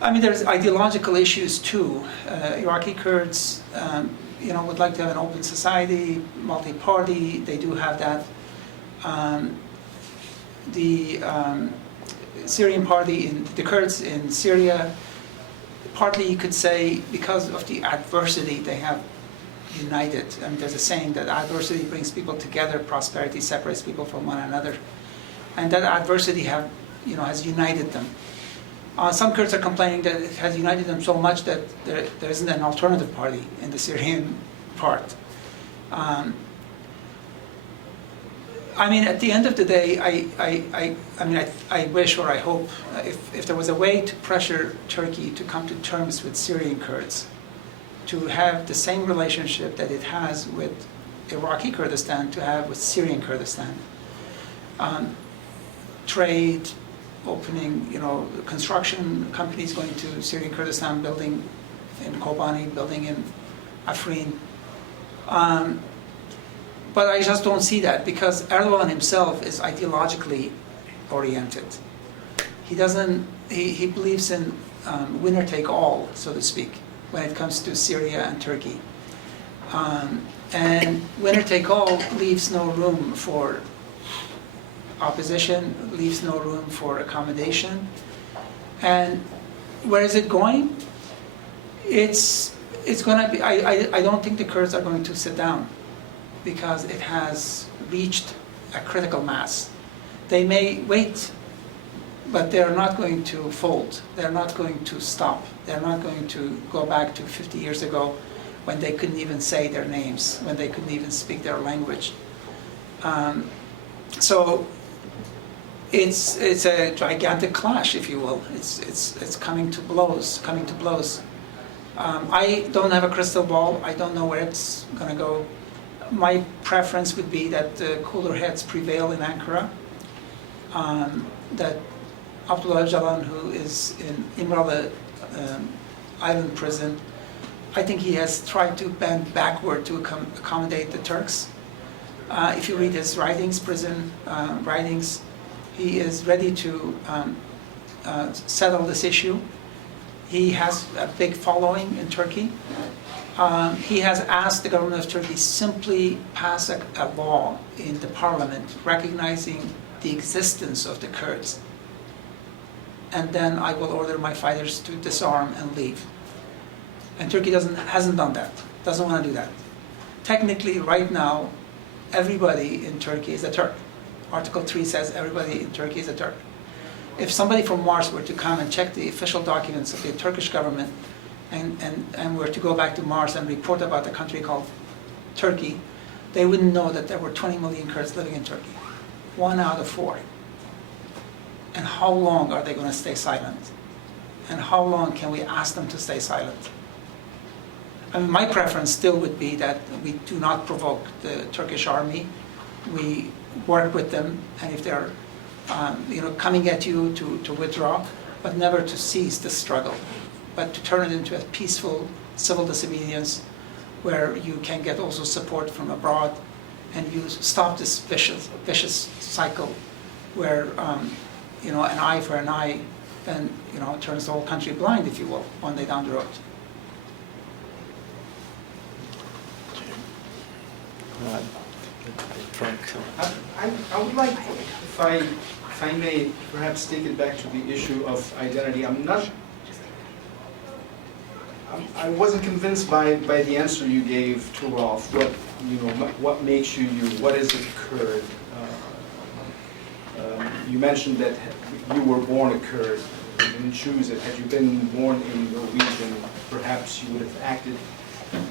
I mean, there's ideological issues too. Iraqi Kurds, would like to have an open society, multi-party. They do have that. The Syrian party, the Kurds in Syria, partly you could say because of the adversity they have united. I mean, there's a saying that adversity brings people together, prosperity separates people from one another, and that adversity has united them. Some Kurds are complaining that it has united them so much that there isn't an alternative party in the Syrian part. I mean, at the end of the day, I wish or I hope if there was a way to pressure Turkey to come to terms with Syrian Kurds, to have the same relationship that it has with Iraqi Kurdistan to have with Syrian Kurdistan. Trade, opening, construction companies going to Syrian Kurdistan, building in Kobani, building in Afrin. But I just don't see that because Erdogan himself is ideologically oriented. He believes in winner take all, so to speak, when it comes to Syria and Turkey. And winner take all leaves no room for opposition, leaves no room for accommodation. And where is it going? It's going to be, I don't think the Kurds are going to sit down because it has reached a critical mass. They may wait, but they're not going to fold. They're not going to stop. They're not going to go back to 50 years ago when they couldn't even say their names, when they couldn't even speak their language. So it's a gigantic clash, if you will. It's coming to blows, I don't have a crystal ball. I don't know where it's going to go. My preference would be that the cooler heads prevail in Ankara, that Abdullah Öcalan, who is in İmralı island prison, I think he has tried to bend backward to accommodate the Turks. If you read his writings, prison writings, he is ready to settle this issue. He has a big following in Turkey. He has asked the government of Turkey simply pass a law in the parliament recognizing the existence of the Kurds. And then I will order my fighters to disarm and leave. And Turkey hasn't done that, doesn't want to do that. Technically, right now, everybody in Turkey is a Turk. Article 3 says everybody in Turkey is a Turk. If somebody from Mars were to come and check the official documents of the Turkish government and were to go back to Mars and report about a country called Turkey, they wouldn't know that there were 20 million Kurds living in Turkey. 1 out of 4. And how long are they going to stay silent? And how long can we ask them to stay silent? I mean, my preference still would be that we do not provoke the Turkish army. We work with them, and if they're coming at you to withdraw, but never to cease the struggle, but to turn it into a peaceful civil disobedience where you can get also support from abroad, and you stop this vicious cycle where an eye for an eye then turns the whole country blind, if you will, one day down the road. Frank. I would like, if I may, perhaps take it back to the issue of identity. I wasn't convinced by the answer you gave to Rolf. What makes you you? What is a Kurd? You mentioned that you were born a Kurd. You didn't choose it. Had you been born in Norwegian, perhaps you would have acted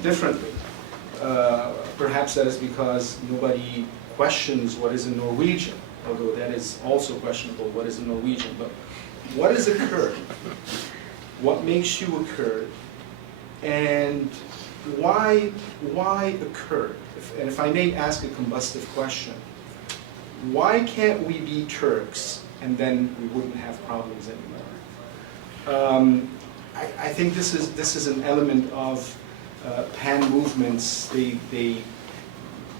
differently. Perhaps that is because nobody questions what is a Norwegian, although that is also questionable, what is a Norwegian. But what is a Kurd? What makes you a Kurd? And why a Kurd? And if I may ask a combustive question, why can't we be Turks and then we wouldn't have problems anymore? I think this is an element of pan movements. They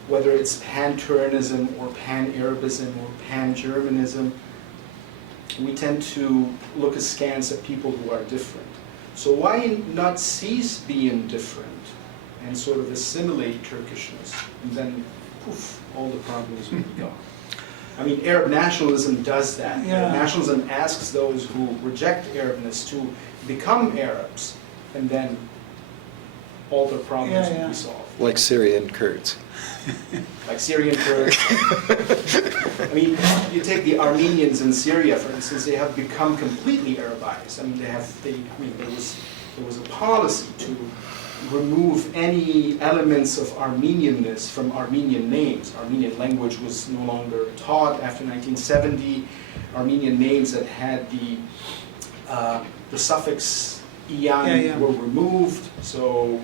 whether it's pan-Turanism or pan-Arabism or pan-Germanism, we tend to look askance at people who are different. So why not cease being different and sort of assimilate Turkishness, and then poof, all the problems will be gone? I mean, Arab nationalism does that. Yeah. Arab nationalism asks those who reject Arabness to become Arabs, and then all their problems will be solved. Like Syrian Kurds. Like Syrian Kurds. I mean, you take the Armenians in Syria, for instance, they have become completely Arabized. I mean, there was a policy to remove any elements of Armenianness from Armenian names. Armenian language was no longer taught after 1970. Armenian names that had the suffix ian were removed, so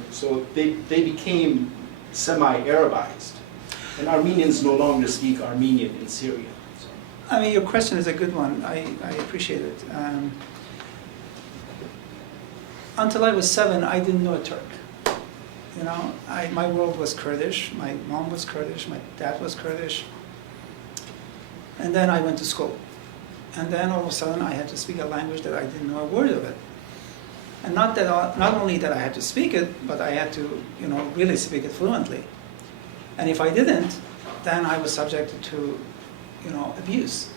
they became semi-Arabized. And Armenians no longer speak Armenian in Syria. So. I mean, your question is a good one. I appreciate it. Until I was 7, I didn't know a Turk. You know, my world was Kurdish. My mom was Kurdish. My dad was Kurdish. And then I went to school. And then all of a sudden, I had to speak a language that I didn't know a word of it. And not only that I had to speak it, but I had to, really speak it fluently. And if I didn't, then I was subjected to, abuse.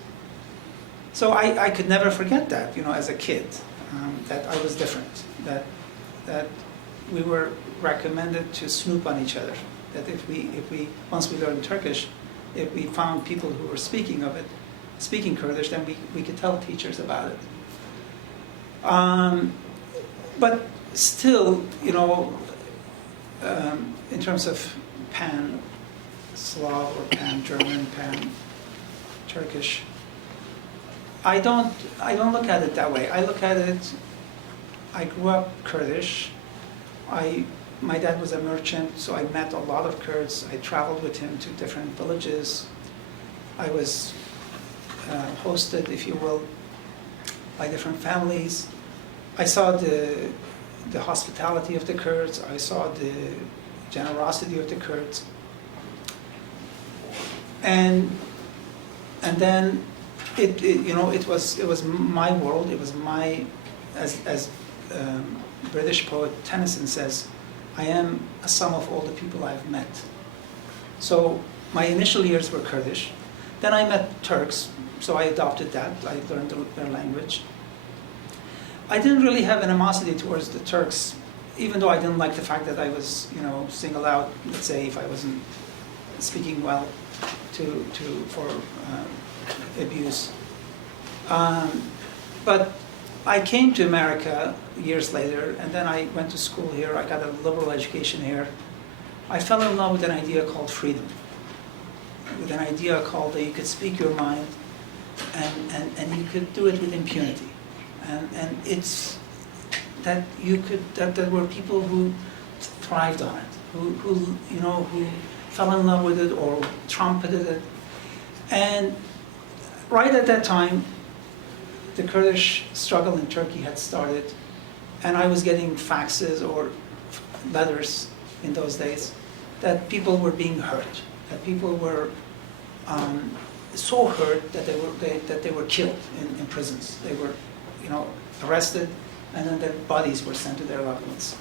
So I could never forget that, as a kid, that I was different, that we were recommended to snoop on each other. That if we once we learned Turkish, if we found people who were speaking Kurdish, then we could tell teachers about it. But still, in terms of pan-Slav or pan-German, pan-Turkish, I don't look at it that way. I look at it, I grew up Kurdish. My dad was a merchant, so I met a lot of Kurds. I traveled with him to different villages. I was hosted, if you will, by different families. I saw the hospitality of the Kurds. I saw the generosity of the Kurds. And then it was my world. It was my, as British poet Tennyson says, I am a sum of all the people I've met. So my initial years were Kurdish. Then I met Turks, so I adopted that. I learned their language. I didn't really have animosity towards the Turks, even though I didn't like the fact that I was, singled out, let's say, if I wasn't speaking well, for abuse. But I came to America years later, and then I went to school here. I got a liberal education here. I fell in love with an idea called freedom, with an idea called that you could speak your mind, and you could do it with impunity. And it's that there were people who thrived on it, who fell in love with it or trumpeted it. And right at that time, the Kurdish struggle in Turkey had started, and I was getting faxes or letters in those days that people were being hurt, that people were so hurt that they were killed in prisons. They were arrested, and then their bodies were sent to their loved ones.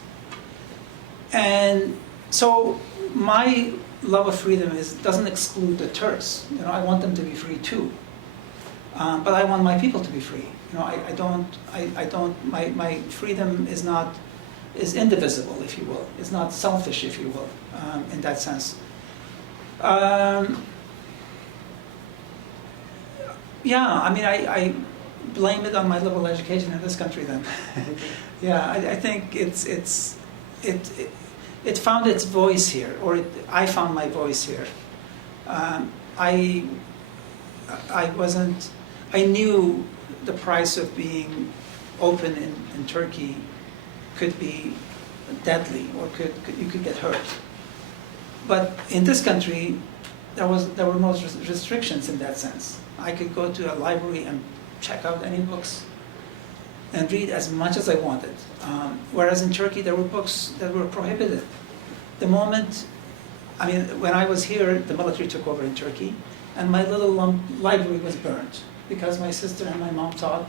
And so my love of freedom doesn't exclude the Turks. I want them to be free too. But I want my people to be free. My freedom is not is indivisible, if you will. It's not selfish, if you will, in that sense. Yeah, I mean, I blame it on my liberal education in this country then. Yeah, I think it found its voice here, or I found my voice here. I knew the price of being open in Turkey could be deadly, or you could get hurt. But in this country, there were no restrictions in that sense. I could go to a library and check out any books and read as much as I wanted. Whereas in Turkey, there were books that were prohibited. The moment, I mean, when I was here, the military took over in Turkey, and my little library was burned because my sister and my mom thought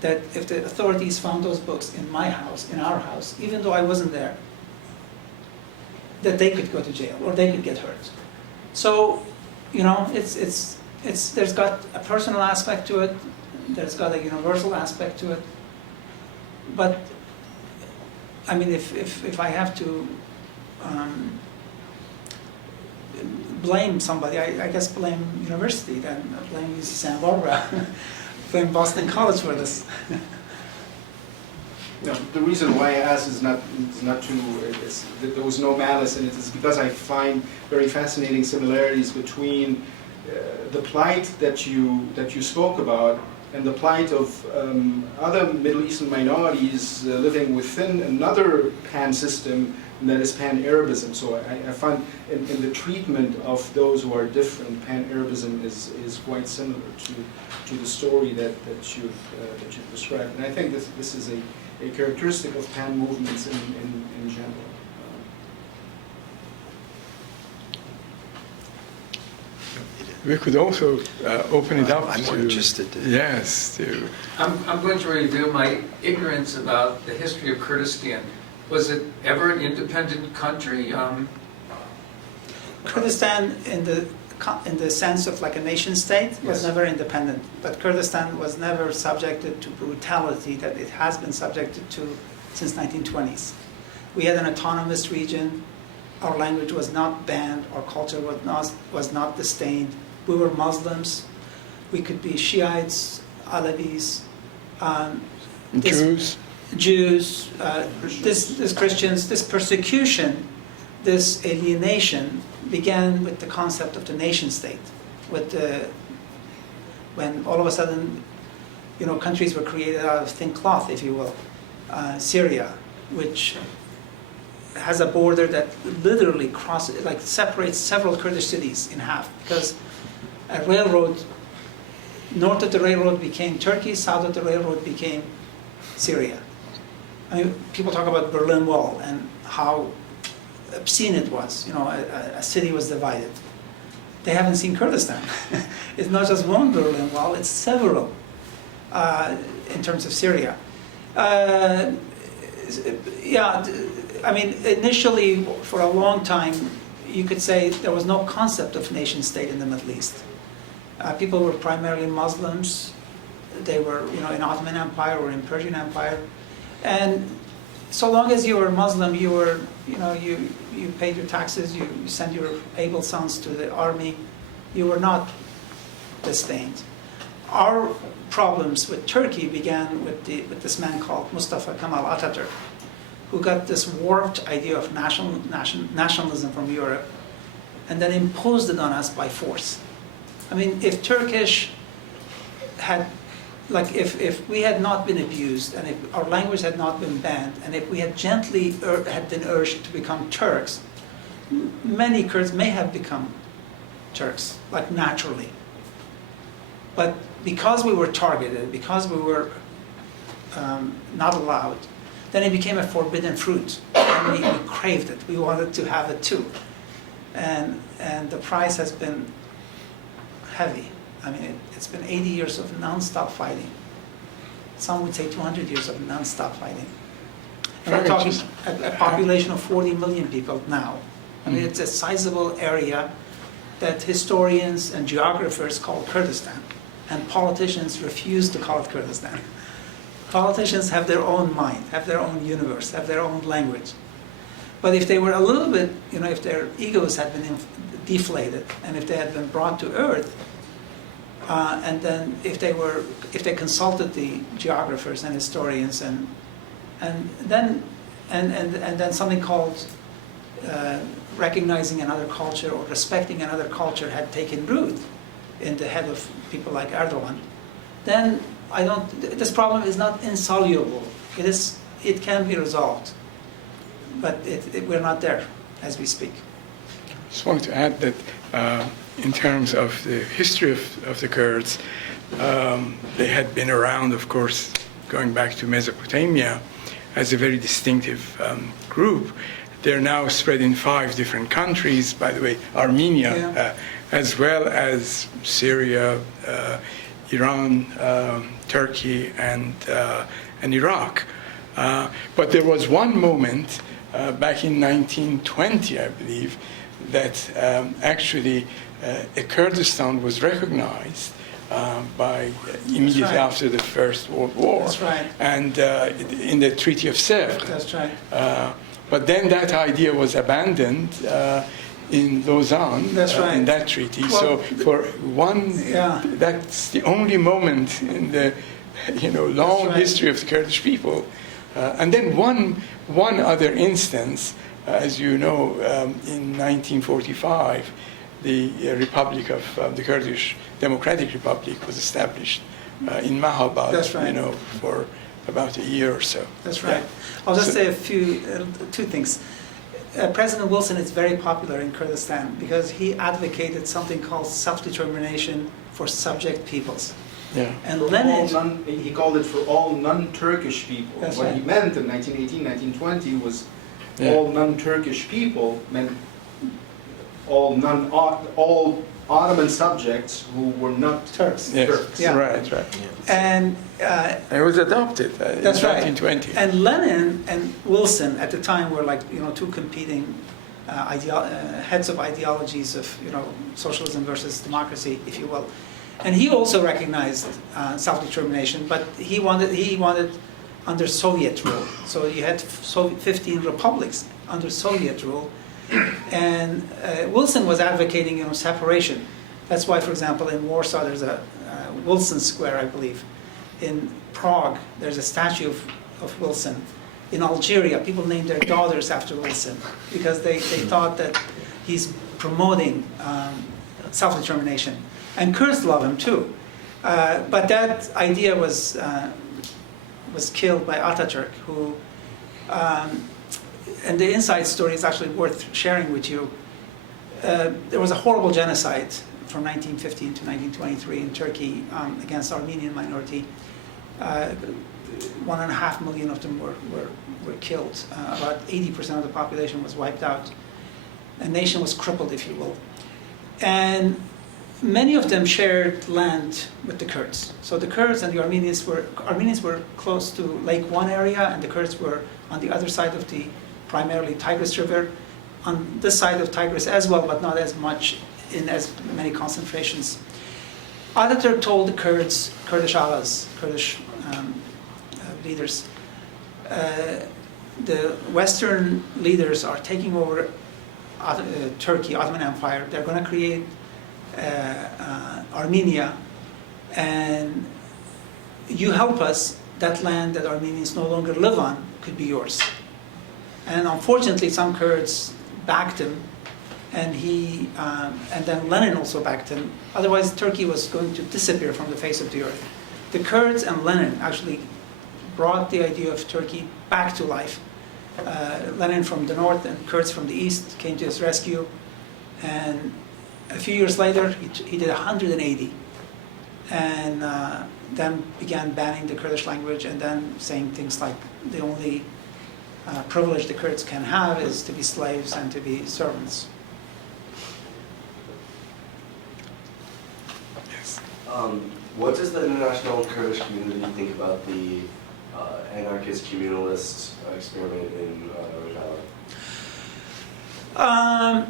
that if the authorities found those books in my house, in our house, even though I wasn't there, that they could go to jail or they could get hurt. So, you know, there's got a personal aspect to it, there's got a universal aspect to it. But, I mean, if I have to blame somebody, I guess blame university, then blame UC Santa Barbara, blame Boston College for this. No, the reason why I ask is not that there was no malice in it. It's because I find very fascinating similarities between the plight that you spoke about and the plight of other Middle Eastern minorities living within another pan system that is pan-Arabism. So I find in the treatment of those who are different, pan-Arabism is quite similar to the story that you've described. And I think this is a characteristic of pan movements in general. We could also open it up I'm to... more interested to... Yes, to... I'm going to reveal my ignorance about the history of Kurdistan. Was it ever an independent country? Kurdistan, in the sense of like a nation state, was Yes. never independent. But Kurdistan was never subjected to brutality that it has been subjected to since 1920s. We had an autonomous region. Our language was not banned. Our culture was not disdained. We were Muslims. We could be Shiites, Alevis, Jews, this Christians. This persecution, this alienation began with the concept of the nation state. When all of a sudden, countries were created out of thin cloth, if you will. Syria, which has a border that literally separates several Kurdish cities in half, because a railroad, north of the railroad became Turkey, south of the railroad became Syria. I mean, people talk about Berlin Wall and how obscene it was. A city was divided. They haven't seen Kurdistan. It's not just one Berlin Wall, it's several in terms of Syria. I mean, initially, for a long time, you could say there was no concept of nation state in the Middle East. People were primarily Muslims. They were, in Ottoman Empire or in Persian Empire. And so long as you were Muslim, you were, you paid your taxes, you sent your able sons to the army. You were not disdained. Our problems with Turkey began with this man called Mustafa Kemal Atatürk, who got this warped idea of nationalism from Europe and then imposed it on us by force. I mean, if Turkish had, if we had not been abused and if our language had not been banned and if we had gently had been urged to become Turks, many Kurds may have become Turks, naturally. But because we were targeted, because we were not allowed, then it became a forbidden fruit, and we craved it. We wanted to have it too, and the price has been heavy. I mean, it's been 80 years of non-stop fighting. Some would say 200 years of non-stop fighting. And we're talking a population of 40 million people now. I mean, it's a sizable area that historians and geographers call Kurdistan, and politicians refuse to call it Kurdistan. Politicians have their own mind, have their own universe, have their own language. But if they were a little bit, if their egos had been deflated, and if they had been brought to earth, and then if they consulted the geographers and historians, and then something called recognizing another culture or respecting another culture had taken root in the head of people like Erdogan, then this problem is not insoluble. It can be resolved, but we're not there as we speak. I just wanted to add that in terms of the history of the Kurds, they had been around, of course, going back to Mesopotamia as a very distinctive group. They're now spread in 5 different countries, by the way, Armenia, as well as Syria, Iran, Turkey, and Iraq. But there was one moment back in 1920, I believe, that actually a Kurdistan was recognized immediately after the First World War. That's right. And in the Treaty of Sèvres. That's right. But then that idea was abandoned in Lausanne, That's right. in that treaty. Well, So for one, that's the only moment in the long right. history of the Kurdish people. And then one other instance, as you know, in 1945, the Republic of the Kurdish Democratic Republic was established in Mahabad. That's right. For about a year or so. That's right. I'll just say two things. President Wilson is very popular in Kurdistan because he advocated something called self-determination for subject peoples. Yeah. And For Lenin, he called it for all non-Turkish people. That's What right. he meant in 1918, 1920 was Yeah. all non-Turkish people meant all Ottoman subjects who were not Turks. Yes. Turks. Yeah. Right. And It was adopted in That's right. 1920. And Lenin and Wilson at the time were like two competing heads of ideologies of socialism versus democracy, if you will. And he also recognized self-determination, but he wanted under Soviet rule. So you had 15 republics under Soviet rule, and Wilson was advocating separation. That's why, for example, in Warsaw there's a Wilson Square, I believe. In Prague, there's a statue of Wilson. In Algeria, people named their daughters after Wilson because they thought that he's promoting self-determination. And Kurds love him too. But that idea was killed by Ataturk, who, and the inside story is actually worth sharing with you. There was a horrible genocide from 1915 to 1923 in Turkey against Armenian minority. 1.5 million of them were killed. About 80% of the population was wiped out. The nation was crippled, if you will. And many of them shared land with the Kurds. So the Kurds and the Armenians were close to Lake One area, and the Kurds were on the other side of the primarily Tigris River, on this side of Tigris as well, but not as much in as many concentrations. Ataturk told the Kurdish allies, Kurdish leaders, the Western leaders are taking over Turkey, Ottoman Empire. They're going to create Armenia, and you help us, that land that Armenians no longer live on could be yours. And unfortunately, some Kurds backed him, and and then Lenin also backed him. Otherwise, Turkey was going to disappear from the face of the earth. The Kurds and Lenin actually brought the idea of Turkey back to life. Lenin from the north and Kurds from the east came to his rescue, and a few years later, he did 180, and then began banning the Kurdish language, and then saying things like the only privilege the Kurds can have is to be slaves and to be servants. Yes. What does the international Kurdish community think about the anarchist communalist experiment in Rojava?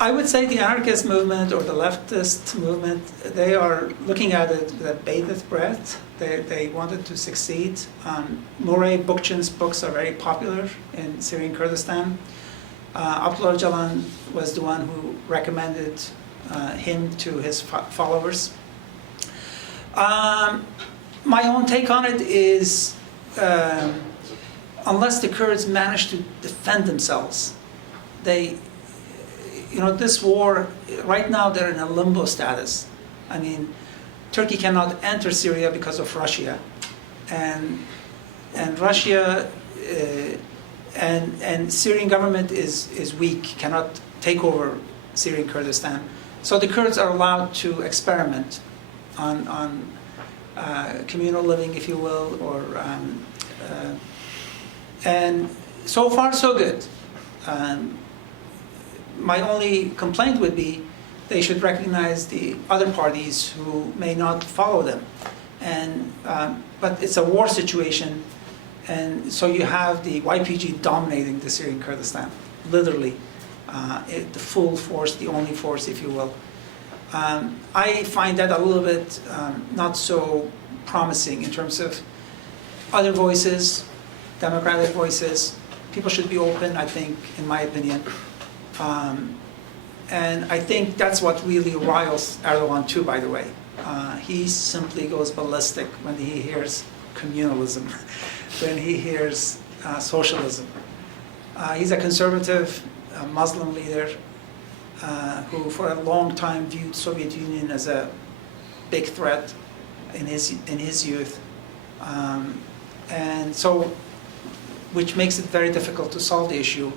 I would say the anarchist movement or the leftist movement, they are looking at it with bated breath. They wanted to succeed. Murray Bookchin's books are very popular in Syrian Kurdistan. Abdullah Öcalan was the one who recommended him to his followers. My own take on it is, unless the Kurds manage to defend themselves, this war, right now they're in a limbo status. I mean, Turkey cannot enter Syria because of Russia, and Russia and Syrian government is weak, cannot take over Syrian Kurdistan. So the Kurds are allowed to experiment on communal living, if you will, and so far so good. My only complaint would be they should recognize the other parties who may not follow them. But it's a war situation, and so you have the YPG dominating the Syrian Kurdistan, literally, the full force, the only force, if you will. I find that a little bit not so promising in terms of other voices, democratic voices. People should be open, I think, in my opinion. And I think that's what really riles Erdogan too, by the way. He simply goes ballistic when he hears communalism, when he hears socialism. He's a conservative Muslim leader who for a long time viewed Soviet Union as a big threat in his youth. And so, which makes it very difficult to solve the issue.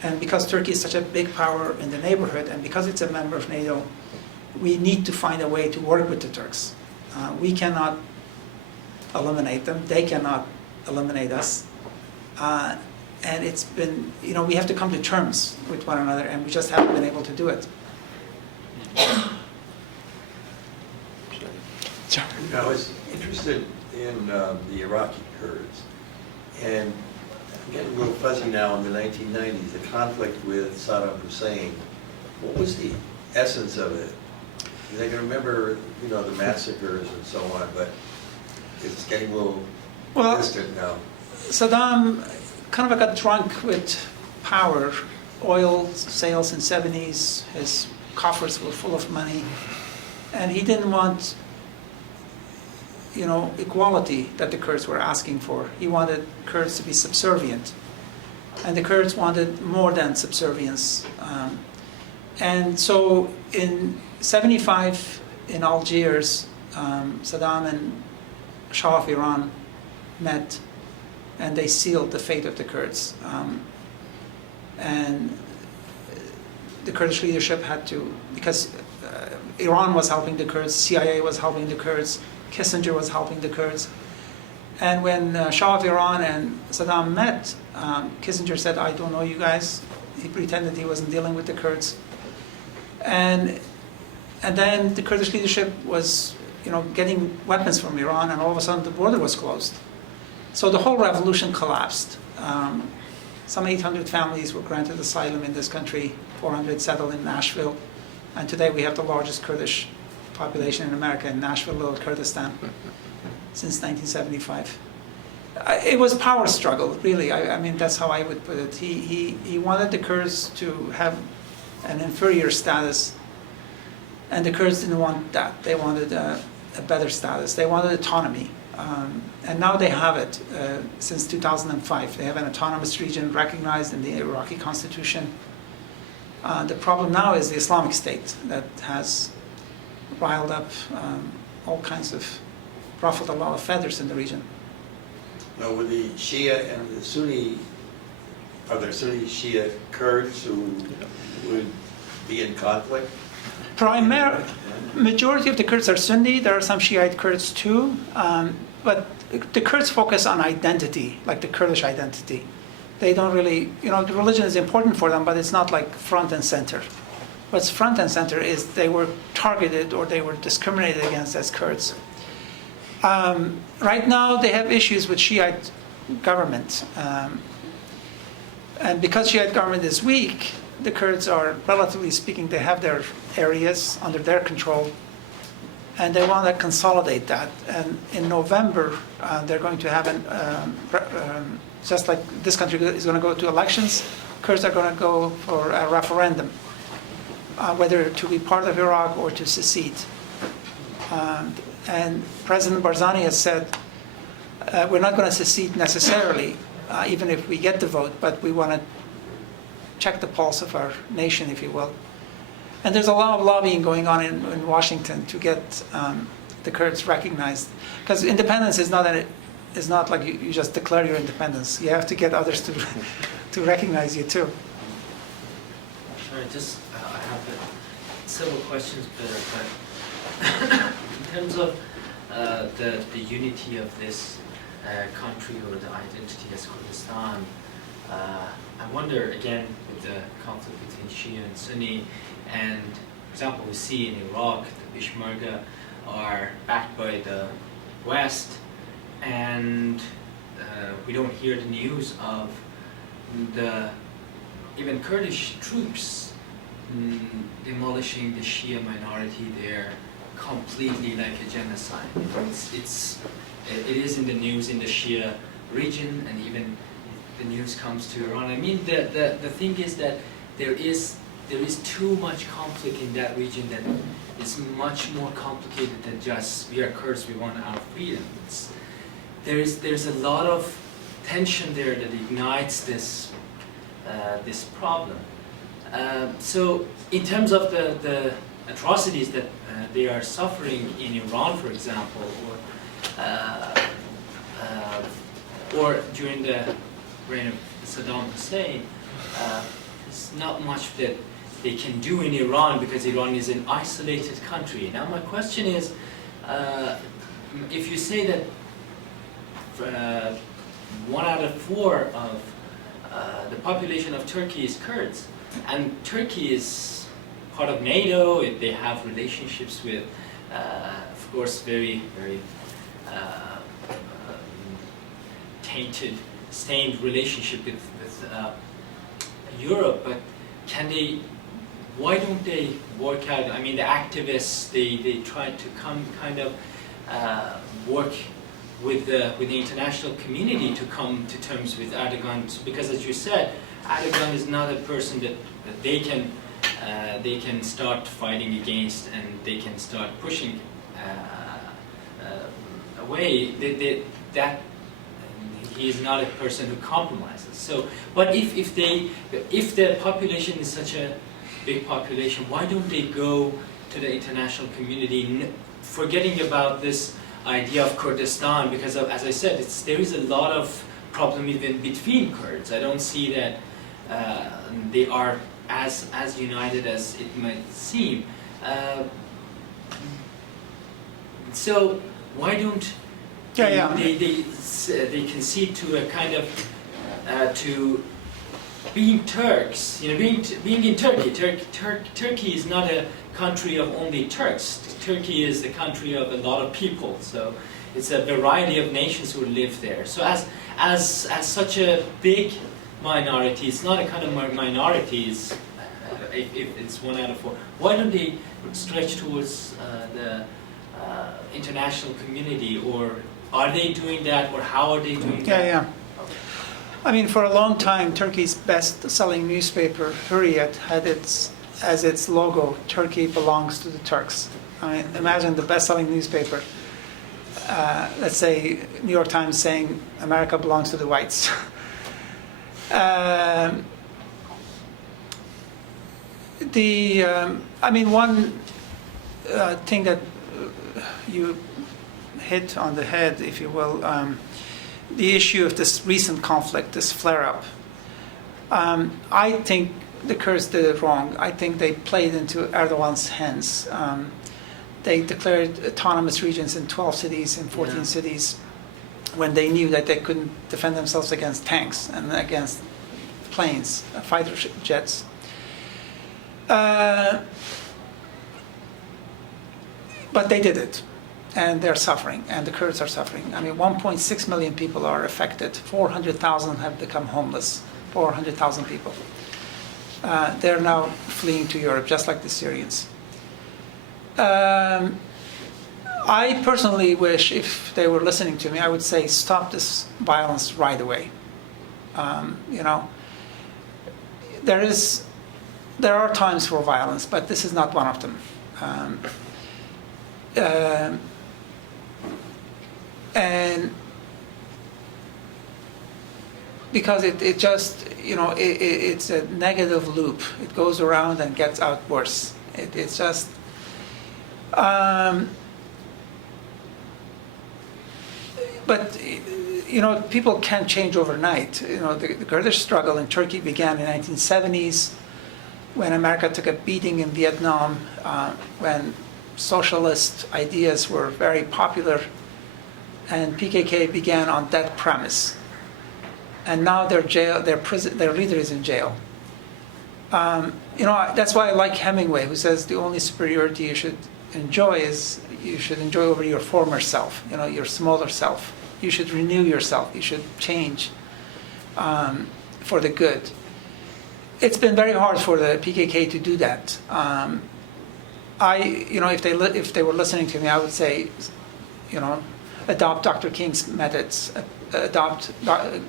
And because Turkey is such a big power in the neighborhood, and because it's a member of NATO, we need to find a way to work with the Turks. We cannot eliminate them. They cannot eliminate us. And it's been, we have to come to terms with one another, and we just haven't been able to do it. I was interested in the Iraqi Kurds, and I'm getting a little fuzzy now in the 1990s, the conflict with Saddam Hussein. What was the essence of it? I can remember, the massacres and so on, but it's getting a little distant now. Saddam kind of got drunk with power. Oil sales in the 70s, his coffers were full of money, and he didn't want equality that the Kurds were asking for. He wanted Kurds to be subservient, and the Kurds wanted more than subservience. And so in 75 in Algiers, Saddam and Shah of Iran met, and they sealed the fate of the Kurds. And the Kurdish leadership had to, because Iran was helping the Kurds, CIA was helping the Kurds, Kissinger was helping the Kurds. And when Shah of Iran and Saddam met, Kissinger said, I don't know you guys. He pretended he wasn't dealing with the Kurds. And then the Kurdish leadership was, getting weapons from Iran, and all of a sudden the border was closed. So the whole revolution collapsed. Some 800 families were granted asylum in this country, 400 settled in Nashville, and today we have the largest Kurdish population in America in Nashville, Little Kurdistan, since 1975. It was power struggle, really. I mean, that's how I would put it. He wanted the Kurds to have an inferior status, and the Kurds didn't want that. They wanted a better status. They wanted autonomy. And now they have it since 2005. They have an autonomous region recognized in the Iraqi constitution. The problem now is the Islamic State that has riled up all kinds of, ruffled a lot of feathers in the region. Now, with the Shia and the Sunni, are there Sunni Shia Kurds who would be in conflict? Majority of the Kurds are Sunni. There are some Shiite Kurds too. But the Kurds focus on identity, like the Kurdish identity. They don't really, the religion is important for them, but it's not like front and center. What's front and center is they were targeted or they were discriminated against as Kurds. Right now they have issues with Shiite government. And because Shiite government is weak, the Kurds are, relatively speaking, they have their areas under their control, and they want to consolidate that. And in November, they're going to have just like this country is going to go to elections, Kurds are going to go for a referendum, whether to be part of Iraq or to secede. And President Barzani has said, we're not going to secede necessarily, even if we get the vote, but we want to check the pulse of our nation, if you will. And there's a lot of lobbying going on in Washington to get the Kurds recognized, because independence is not like you just declare your independence. You have to get others to recognize you too. Sorry, I have several questions, but in terms of the unity of this country or the identity as Kurdistan, I wonder again with the conflict between Shia and Sunni, and for example we see in Iraq the Peshmerga are backed by the West, and we don't hear the news of the even Kurdish troops demolishing the Shia minority there completely like a genocide. It is in the news in the Shia region, and even the news comes to Iran. I mean, the thing is that there is too much conflict in that region that is much more complicated than just we are Kurds, we want our freedom. There's a lot of tension there that ignites this problem. So in terms of the atrocities that they are suffering in Iran, for example, or during the reign of Saddam Hussein, there's not much that they can do in Iran because Iran is an isolated country. Now my question is, if you say that 1 out of 4 of the population of Turkey is Kurds, and Turkey is part of NATO, they have relationships with, of course, very, very stained relationship with Europe, but why don't they work out? I mean, the activists, they try to kind of work with the international community to come to terms with Erdogan, because as you said, Erdogan is not a person that they can start fighting against, and they can start pushing away. That he is not a person who compromises. So, but if the population is such a big population, why don't they go to the international community, forgetting about this idea of Kurdistan? Because as I said, there is a lot of problem even between Kurds. I don't see that they are as united as it might seem. So why don't they concede to a kind of to being Turks? You know, being in Turkey. Turkey is not a country of only Turks. Turkey is the country of a lot of people. So it's a variety of nations who live there. So as such a big minority, it's not a kind of minority. If it's 1 out of 4, why don't they stretch towards the international community, or are they doing that, or how are they doing that? Yeah. I mean, for a long time, Turkey's best-selling newspaper, Hürriyet, had as its logo, "Turkey belongs to the Turks." I mean, imagine the best-selling newspaper, let's say New York Times saying America belongs to the whites. I mean, one thing that you hit on the head, if you will, the issue of this recent conflict, this flare-up. I think the Kurds did it wrong. I think they played into Erdogan's hands. They declared autonomous regions in 12 cities, in 14 cities, when they knew that they couldn't defend themselves against tanks and against planes, fighter jets. But they did it, and they're suffering, and the Kurds are suffering. I mean, 1.6 million people are affected. 400,000 have become homeless. 400,000 people. They're now fleeing to Europe, just like the Syrians. I personally wish, if they were listening to me, I would say stop this violence right away. You know, there are times for violence, but this is not one of them. And because it just, you know, it's a negative loop. It goes around and gets out worse. It's just, but, you know, people can't change overnight. You know, the Kurdish struggle in Turkey began in the 1970s when America took a beating in Vietnam, when socialist ideas were very popular, and PKK began on that premise. And now their leader is in jail. You know, that's why I like Hemingway, who says the only superiority you should enjoy is you should enjoy over your former self, you know, your smaller self. You should renew yourself. You should change for the good. It's been very hard for the PKK to do that. You know, if they were listening to me, I would say, you know, adopt Dr. King's methods, adopt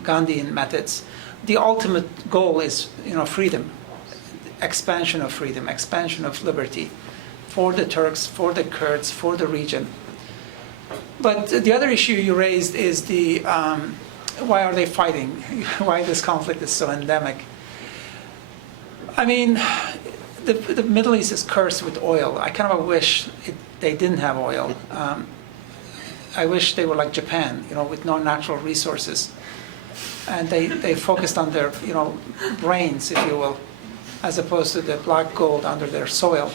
Gandhian methods. The ultimate goal is, you know, freedom, expansion of freedom, expansion of liberty for the Turks, for the Kurds, for the region. But the other issue you raised is the why are they fighting? Why this conflict is so endemic? I mean, the Middle East is cursed with oil. I kind of wish they didn't have oil. I wish they were like Japan, you know, with no natural resources. And they focused on their, you know, brains, if you will, as opposed to the black gold under their soil.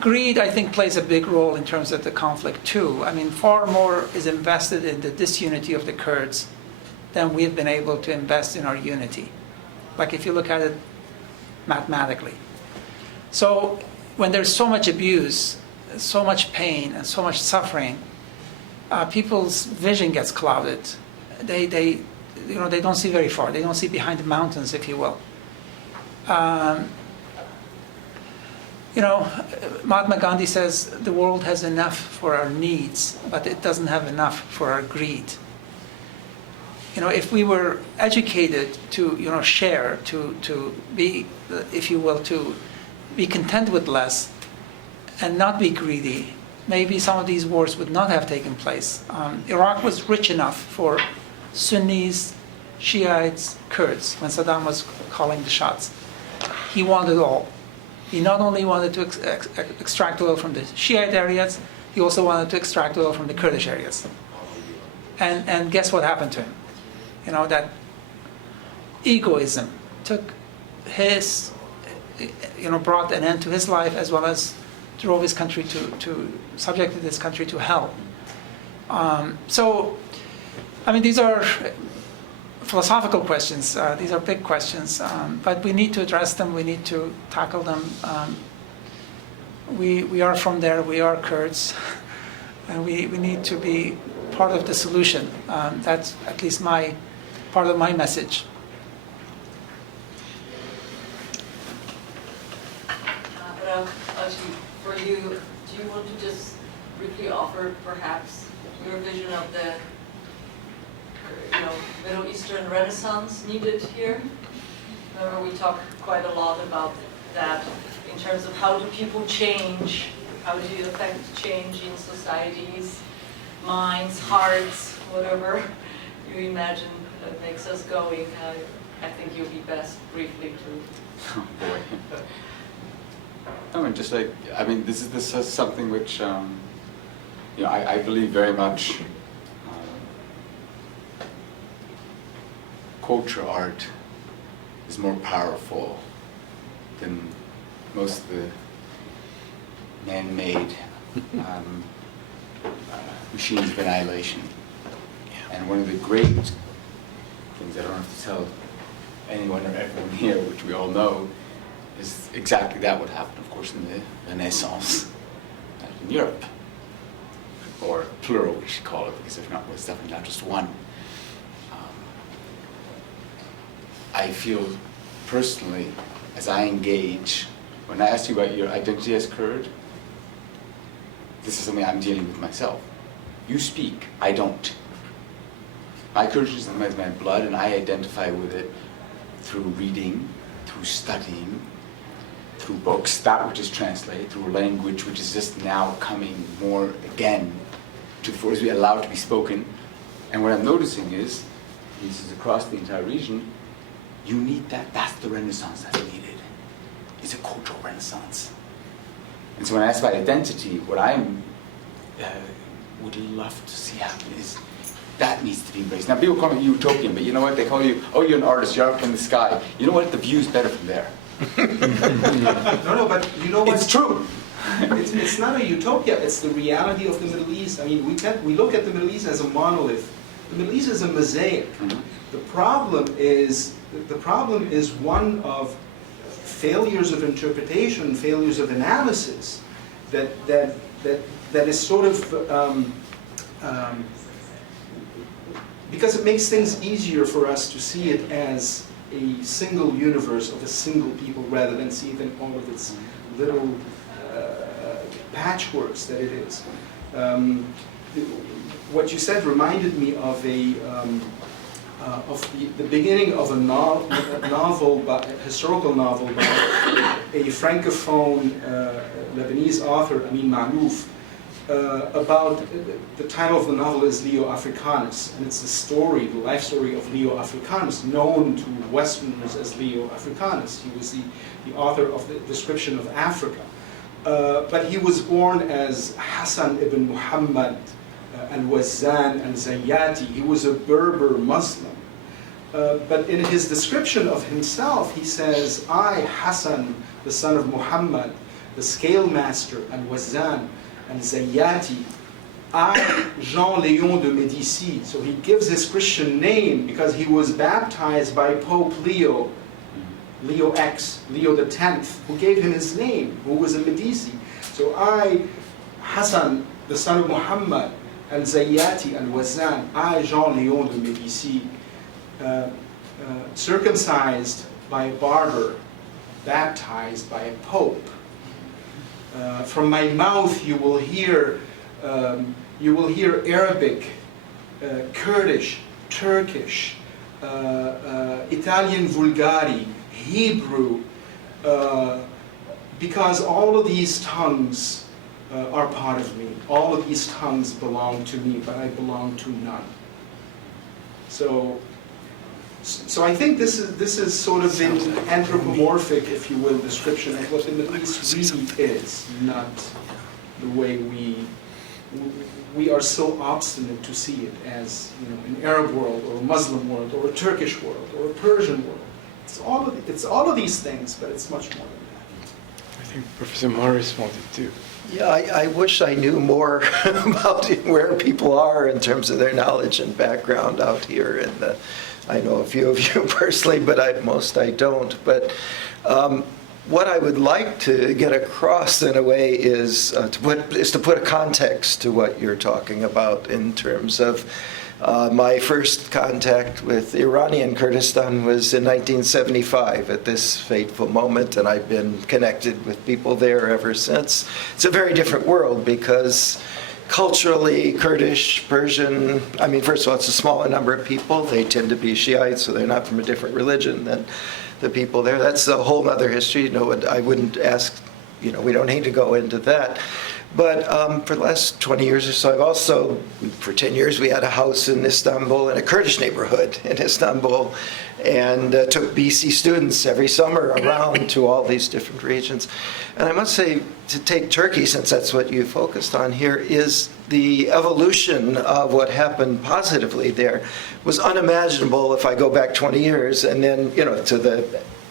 Greed, I think, plays a big role in terms of the conflict, too. I mean, far more is invested in the disunity of the Kurds than we've been able to invest in our unity. Like, if you look at it mathematically. So when there's so much abuse, so much pain, and so much suffering, people's vision gets clouded. They don't see very far. They don't see behind the mountains, if you will. You know, Mahatma Gandhi says the world has enough for our needs, but it doesn't have enough for our greed. You know, if we were educated to, you know, share, to be, if you will, to be content with less and not be greedy, maybe some of these wars would not have taken place. Iraq was rich enough for Sunnis, Shiites, Kurds when Saddam was calling the shots. He wanted it all. He not only wanted to extract oil from the Shiite areas, he also wanted to extract oil from the Kurdish areas. And guess what happened to him? You know, that egoism took his, you know, brought an end to his life, as well as drove his country subjected his country to hell. So, I mean, these are philosophical questions. These are big questions, but we need to address them. We need to tackle them. We are from there. We are Kurds, and we need to be part of the solution. That's at least part of my message. Actually, for you, do you want to just briefly offer perhaps your vision of the Middle Eastern Renaissance needed here? We talk quite a lot about that in terms of how do people change, how do you affect change in societies, minds, hearts, whatever you imagine makes us going. I think you'll be best briefly to. Oh boy. I mean, just like, I mean, this is something which, you know, I believe very much. Culture art is more powerful than most of the man-made machines of annihilation. And one of the great things, I don't have to tell anyone or everyone here, which we all know, is exactly that what happened, of course, in the Renaissance in Europe. Or plural, we should call it, because if not, it's definitely not just one. I feel personally, as I engage, when I ask you about your identity as Kurd, this is something I'm dealing with myself. You speak, I don't. My Kurdishism is my blood, and I identify with it through reading, through studying, through books, that which is translated, through language which is just now coming more again to the fore, is allowed to be spoken. And what I'm noticing is, this is across the entire region, you need that. That's the renaissance that's needed. It's a cultural renaissance. And so when I ask about identity, what I would love to see happen is that needs to be embraced. Now people call me utopian, but you know what? They call you, oh, you're an artist, you're up in the sky. You know what? The view's better from there. No, but you know what? It's true. It's not a utopia, it's the reality of the Middle East. I mean, we look at the Middle East as a monolith. The Middle East is a mosaic. Mm-hmm. The problem is one of failures of interpretation, failures of analysis, that is sort of because it makes things easier for us to see it as a single universe of a single people rather than see it in all of its little patchworks that it is. What you said reminded me of the beginning of a novel, a historical novel by a francophone Lebanese author, Amin Malouf, about the title of the novel is Leo Africanus, and it's the life story of Leo Africanus, known to Westerners as Leo Africanus. He was the author of the description of Africa. But he was born as Hassan ibn Muhammad al-Wazzan al-Zayyati. He was a Berber Muslim. But in his description of himself, he says, I, Hassan, the son of Muhammad, the scale master al-Wazzan al-Zayyati, I, Jean-Léon de Médicis. So he gives his Christian name because he was baptized by Pope Leo X, Leo X, who gave him his name, who was a Medici. So I, Hassan, the son of Muhammad, al-Zayyati al-Wazzan, I, Jean-Léon de Médicis, circumcised by a barber, baptized by a pope. From my mouth you will hear Arabic, Kurdish, Turkish, Italian Vulgari, Hebrew, because all of these tongues are part of me. All of these tongues belong to me, but I belong to none. So I think this is sort of an anthropomorphic, if you will, description of what the Middle East really is, not the way we are so obstinate to see it as, you know, an Arab world or a Muslim world or a Turkish world or a Persian world. It's all of these things, but it's much more than that. I think Professor Morris wanted to. Yeah, I wish I knew more about where people are in terms of their knowledge and background out here. And I know a few of you personally, but most I don't. But what I would like to get across in a way is to put a context to what you're talking about in terms of my first contact with Iranian Kurdistan was in 1975 at this fateful moment, and I've been connected with people there ever since. It's a very different world because culturally, Kurdish, Persian, I mean, first of all, it's a smaller number of people. They tend to be Shiites, so they're not from a different religion than the people there. That's a whole other history. You know, I wouldn't ask, you know, we don't need to go into that. But for the last 20 years or so, I've also, for 10 years, we had a house in Istanbul, in a Kurdish neighborhood in Istanbul, and took BC students every summer around to all these different regions. And I must say, to take Turkey, since that's what you focused on here, is the evolution of what happened positively there was unimaginable if I go back 20 years, and then, you know,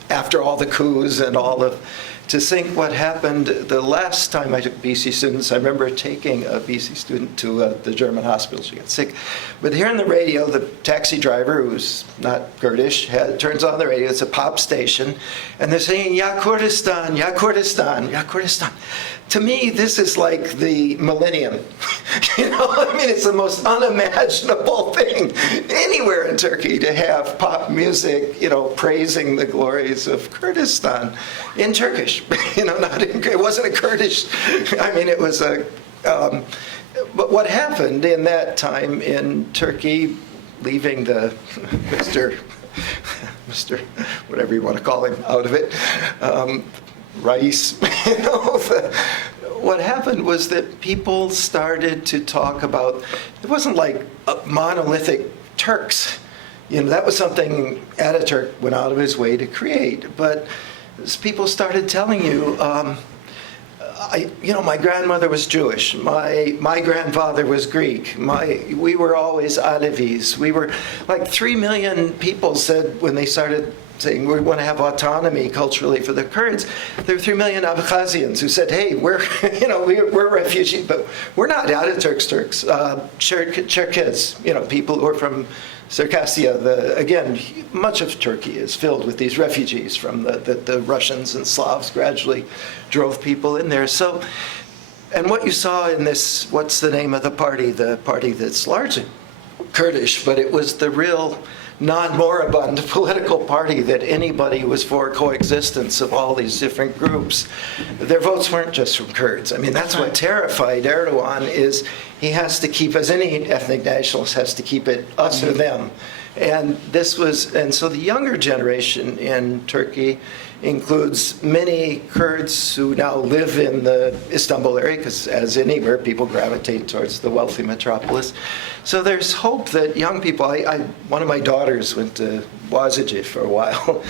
after all the coups and all of, to think what happened the last time I took BC students. I remember taking a BC student to the German hospital. She got sick. But hearing the radio, the taxi driver, who's not Kurdish, turns on the radio. It's a pop station. And they're saying, Ya Kurdistan, Ya Kurdistan, Ya Kurdistan. to me, this is like the millennium. I mean, it's the most unimaginable thing anywhere in Turkey to have pop music, praising the glories of Kurdistan in Turkish. It wasn't a Kurdish. I mean, it was a. But what happened in that time in Turkey, leaving the Mr. whatever you want to call him out of it. Rice, what happened was that people started to talk about, it wasn't like monolithic Turks. That was something Ataturk went out of his way to create. But as people started telling you, my grandmother was Jewish. My grandfather was Greek. We were always Alevis. We were like 3 million people said when they started saying we want to have autonomy culturally for the Kurds. There were 3 million Abkhazians who said, "Hey, we're we're refugees, but we're not Ataturk's Turks. Cherkess, people who are from Circassia. Again, much of Turkey is filled with these refugees from the Russians and Slavs gradually drove people in there. So, and what you saw in this, what's the name of the party? The party that's largely Kurdish, but it was the real non-moribund political party that anybody was for coexistence of all these different groups. Their votes weren't just from Kurds. I mean, that's what terrified Erdogan is he has to keep, as any ethnic nationalist, has to keep it us or them. And so the younger generation in Turkey includes many Kurds who now live in the Istanbul area, because as anywhere, people gravitate towards the wealthy metropolis. So there's hope that young people, one of my daughters went to Boğaziçi for a while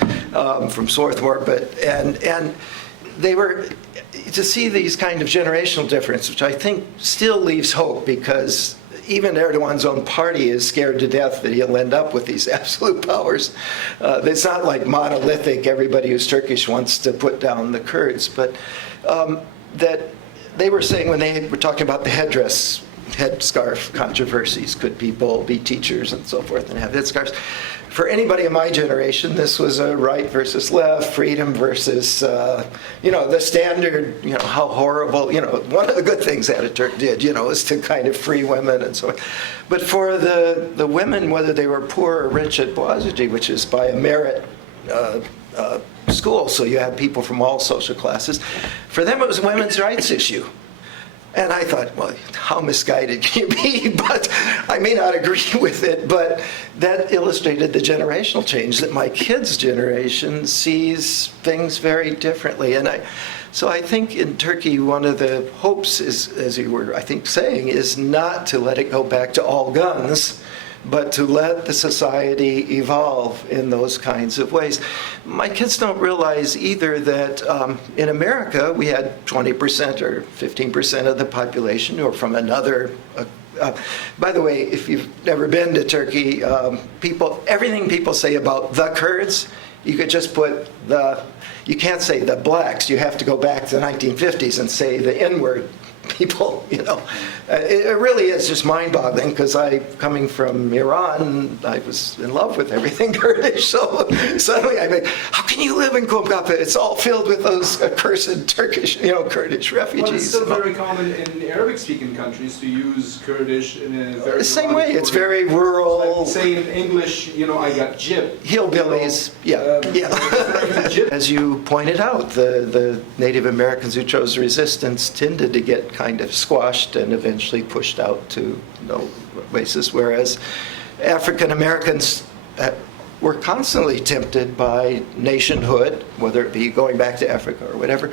from Swarthmore, and they were, to see these kind of generational difference, which I think still leaves hope, because even Erdogan's own party is scared to death that he'll end up with these absolute powers. It's not like monolithic, everybody who's Turkish wants to put down the Kurds, but that they were saying when they were talking about the headscarf controversies, could people be teachers and so forth and have headscarves? For anybody in my generation, this was a right versus left, freedom versus, the standard, how horrible, one of the good things Ataturk did, is to kind of free women and so on. But for the women, whether they were poor or rich at Boğaziçi, which is by a merit school, so you have people from all social classes, for them it was a women's rights issue. And I thought, well, how misguided can you be? But I may not agree with it, but that illustrated the generational change, that my kids' generation sees things very differently. And so I think in Turkey, one of the hopes is, as you were, I think, saying, is not to let it go back to all guns, but to let the society evolve in those kinds of ways. My kids don't realize either that in America we had 20% or 15% of the population who are from another. By the way, if you've never been to Turkey, everything people say about the Kurds, you could just put you can't say the blacks. You have to go back to the 1950s and say the N-word people, It really is just mind-boggling, because coming from Iran, I was in love with everything Kurdish, so suddenly I'm like, how can you live in Kumkapı? It's all filled with those accursed Turkish, Kurdish refugees. Well, it's still very common in Arabic-speaking countries to use Kurdish in a very... The same way, it's very rural. Like say in English, I got jib. Hillbillies, yeah. As you pointed out, the Native Americans who chose resistance tended to get kind of squashed and eventually pushed out to no basis, whereas African Americans were constantly tempted by nationhood, whether it be going back to Africa or whatever,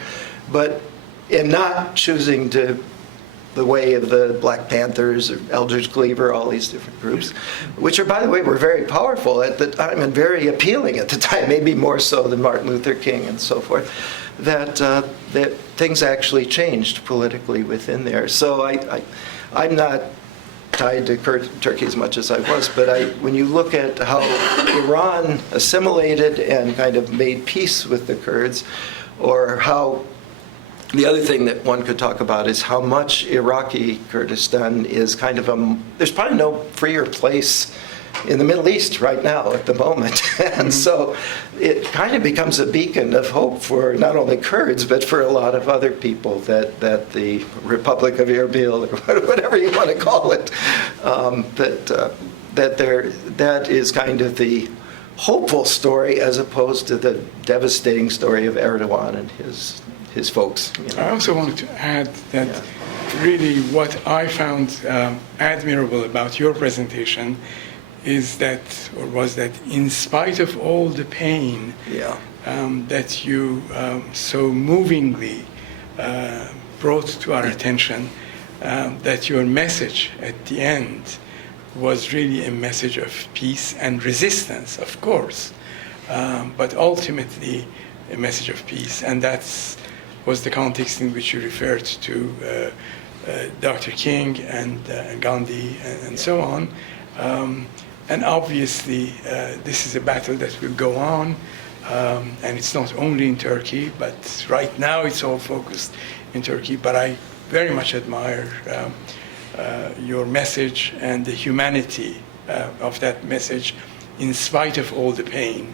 but in not choosing the way of the Black Panthers or Eldridge Cleaver, all these different groups, which are, by the way, were very powerful at the time and very appealing at the time, maybe more so than Martin Luther King and so forth, that things actually changed politically within there. So I'm not tied to Turkey as much as I was, but when you look at how Iran assimilated and kind of made peace with the Kurds, or how the other thing that one could talk about is how much Iraqi Kurdistan is kind of there's probably no freer place in the Middle East right now at the moment. And so it kind of becomes a beacon of hope for not only Kurds, but for a lot of other people that the Republic of Erbil, or whatever you want to call it, that is kind of the hopeful story as opposed to the devastating story of Erdogan and his folks. You know. I also wanted to add that really what I found admirable about your presentation is that, or was that, in spite of all the pain that you so movingly brought to our attention, that your message at the end was really a message of peace and resistance, of course, but ultimately a message of peace. And that was the context in which you referred to Dr. King and Gandhi and so on. And obviously, this is a battle that will go on, and it's not only in Turkey, but right now it's all focused in Turkey. But I very much admire your message and the humanity of that message, in spite of all the pain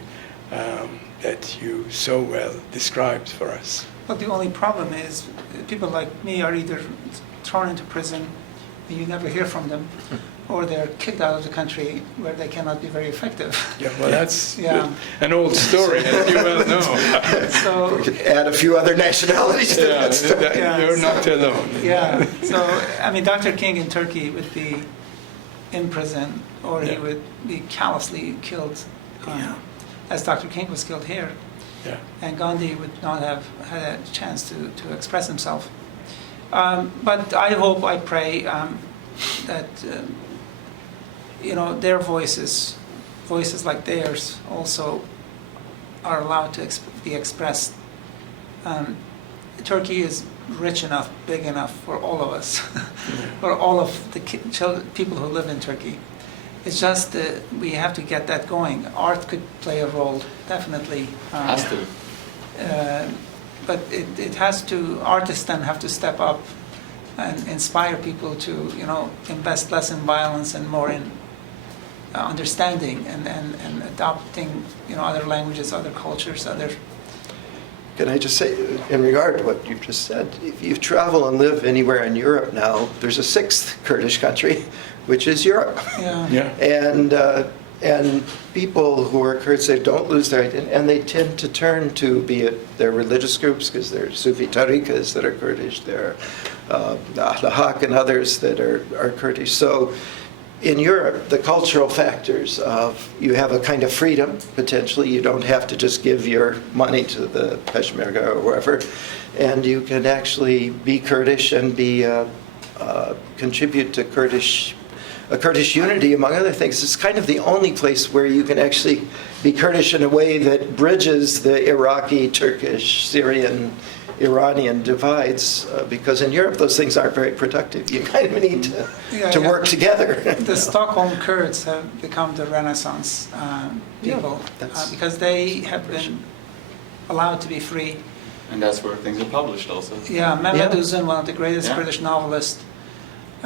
that you so well described for us. But the only problem is people like me are either thrown into prison and you never hear from them, or they're kicked out of the country where they cannot be very effective. Yeah, well, that's an old story, as you well know. So we could add a few other nationalities to that story. You're not alone. Yeah. So I mean, Dr. King in Turkey would be in prison, or he would be callously killed, as Dr. King was killed here. Yeah. And Gandhi would not have had a chance to express himself. But I hope, I pray that their voices like theirs also are allowed to be expressed. Turkey is rich enough, big enough for all of us, for all of the people who live in Turkey. It's just we have to get that going. Art could play a role, definitely. Has to. But it has to. Artists then have to step up and inspire people to, invest less in violence and more in understanding and adopting, other languages, other cultures, other. Can I just say, in regard to what you've just said, if you travel and live anywhere in Europe now, there's a sixth Kurdish country, which is Europe. Yeah. And people who are Kurds, they don't lose their identity, and they tend to turn to, be it their religious groups, because there are Sufi tariqas that are Kurdish, there are Ahlahak and others that are Kurdish. So in Europe, the cultural factors of, you have a kind of freedom, potentially. You don't have to just give your money to the Peshmerga or wherever, and you can actually be Kurdish and contribute to Kurdish unity, among other things. It's kind of the only place where you can actually be Kurdish in a way that bridges the Iraqi, Turkish, Syrian, Iranian divides, because in Europe those things aren't very productive. You kind of need to work together. The Stockholm Kurds have become the Renaissance people, because they have been allowed to be free. And that's where things are published also. Yeah, Mehmed Uzun, one of the greatest British novelists,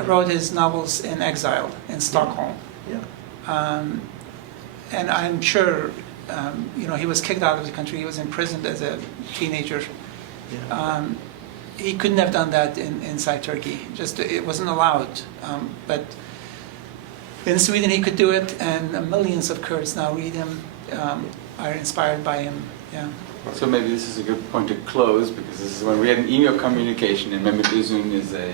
wrote his novels in exile in Stockholm. And I'm sure, he was kicked out of the country. He was imprisoned as a teenager. He couldn't have done that inside Turkey. Just it wasn't allowed. But in Sweden he could do it, and millions of Kurds now read him, are inspired by him. Yeah. So maybe this is a good point to close, because this is when we had an email communication, and Mehmet Uzun is a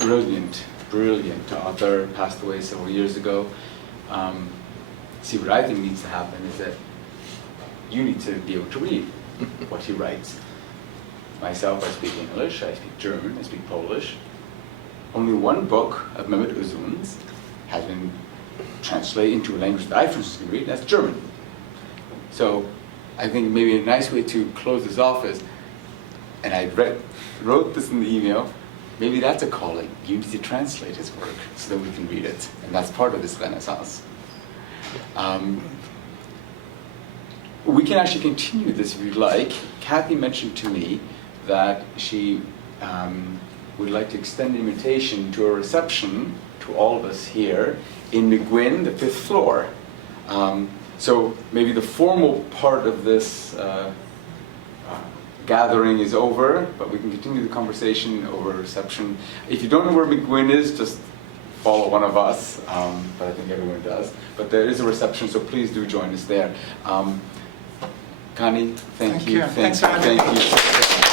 brilliant author, passed away several years ago. See, what I think needs to happen is that you need to be able to read what he writes. Myself, I speak English, I speak German, I speak Polish. Only one book of Mehmet Uzun's has been translated into a language that I, for instance, can read, and that's German. So I think maybe a nice way to close this off is, and I wrote this in the email, maybe that's a calling. You need to translate his work so that we can read it. And that's part of this Renaissance. We can actually continue this if you'd like. Kathy mentioned to me that she would like to extend an invitation to a reception to all of us here in McGuinn, the 5th floor. So maybe the formal part of this gathering is over, but we can continue the conversation over reception. If you don't know where McGuinn is, just follow one of us, but I think everyone does. But there is a reception, so please do join us there. Connie, thank you. Thanks for having me. Thank you.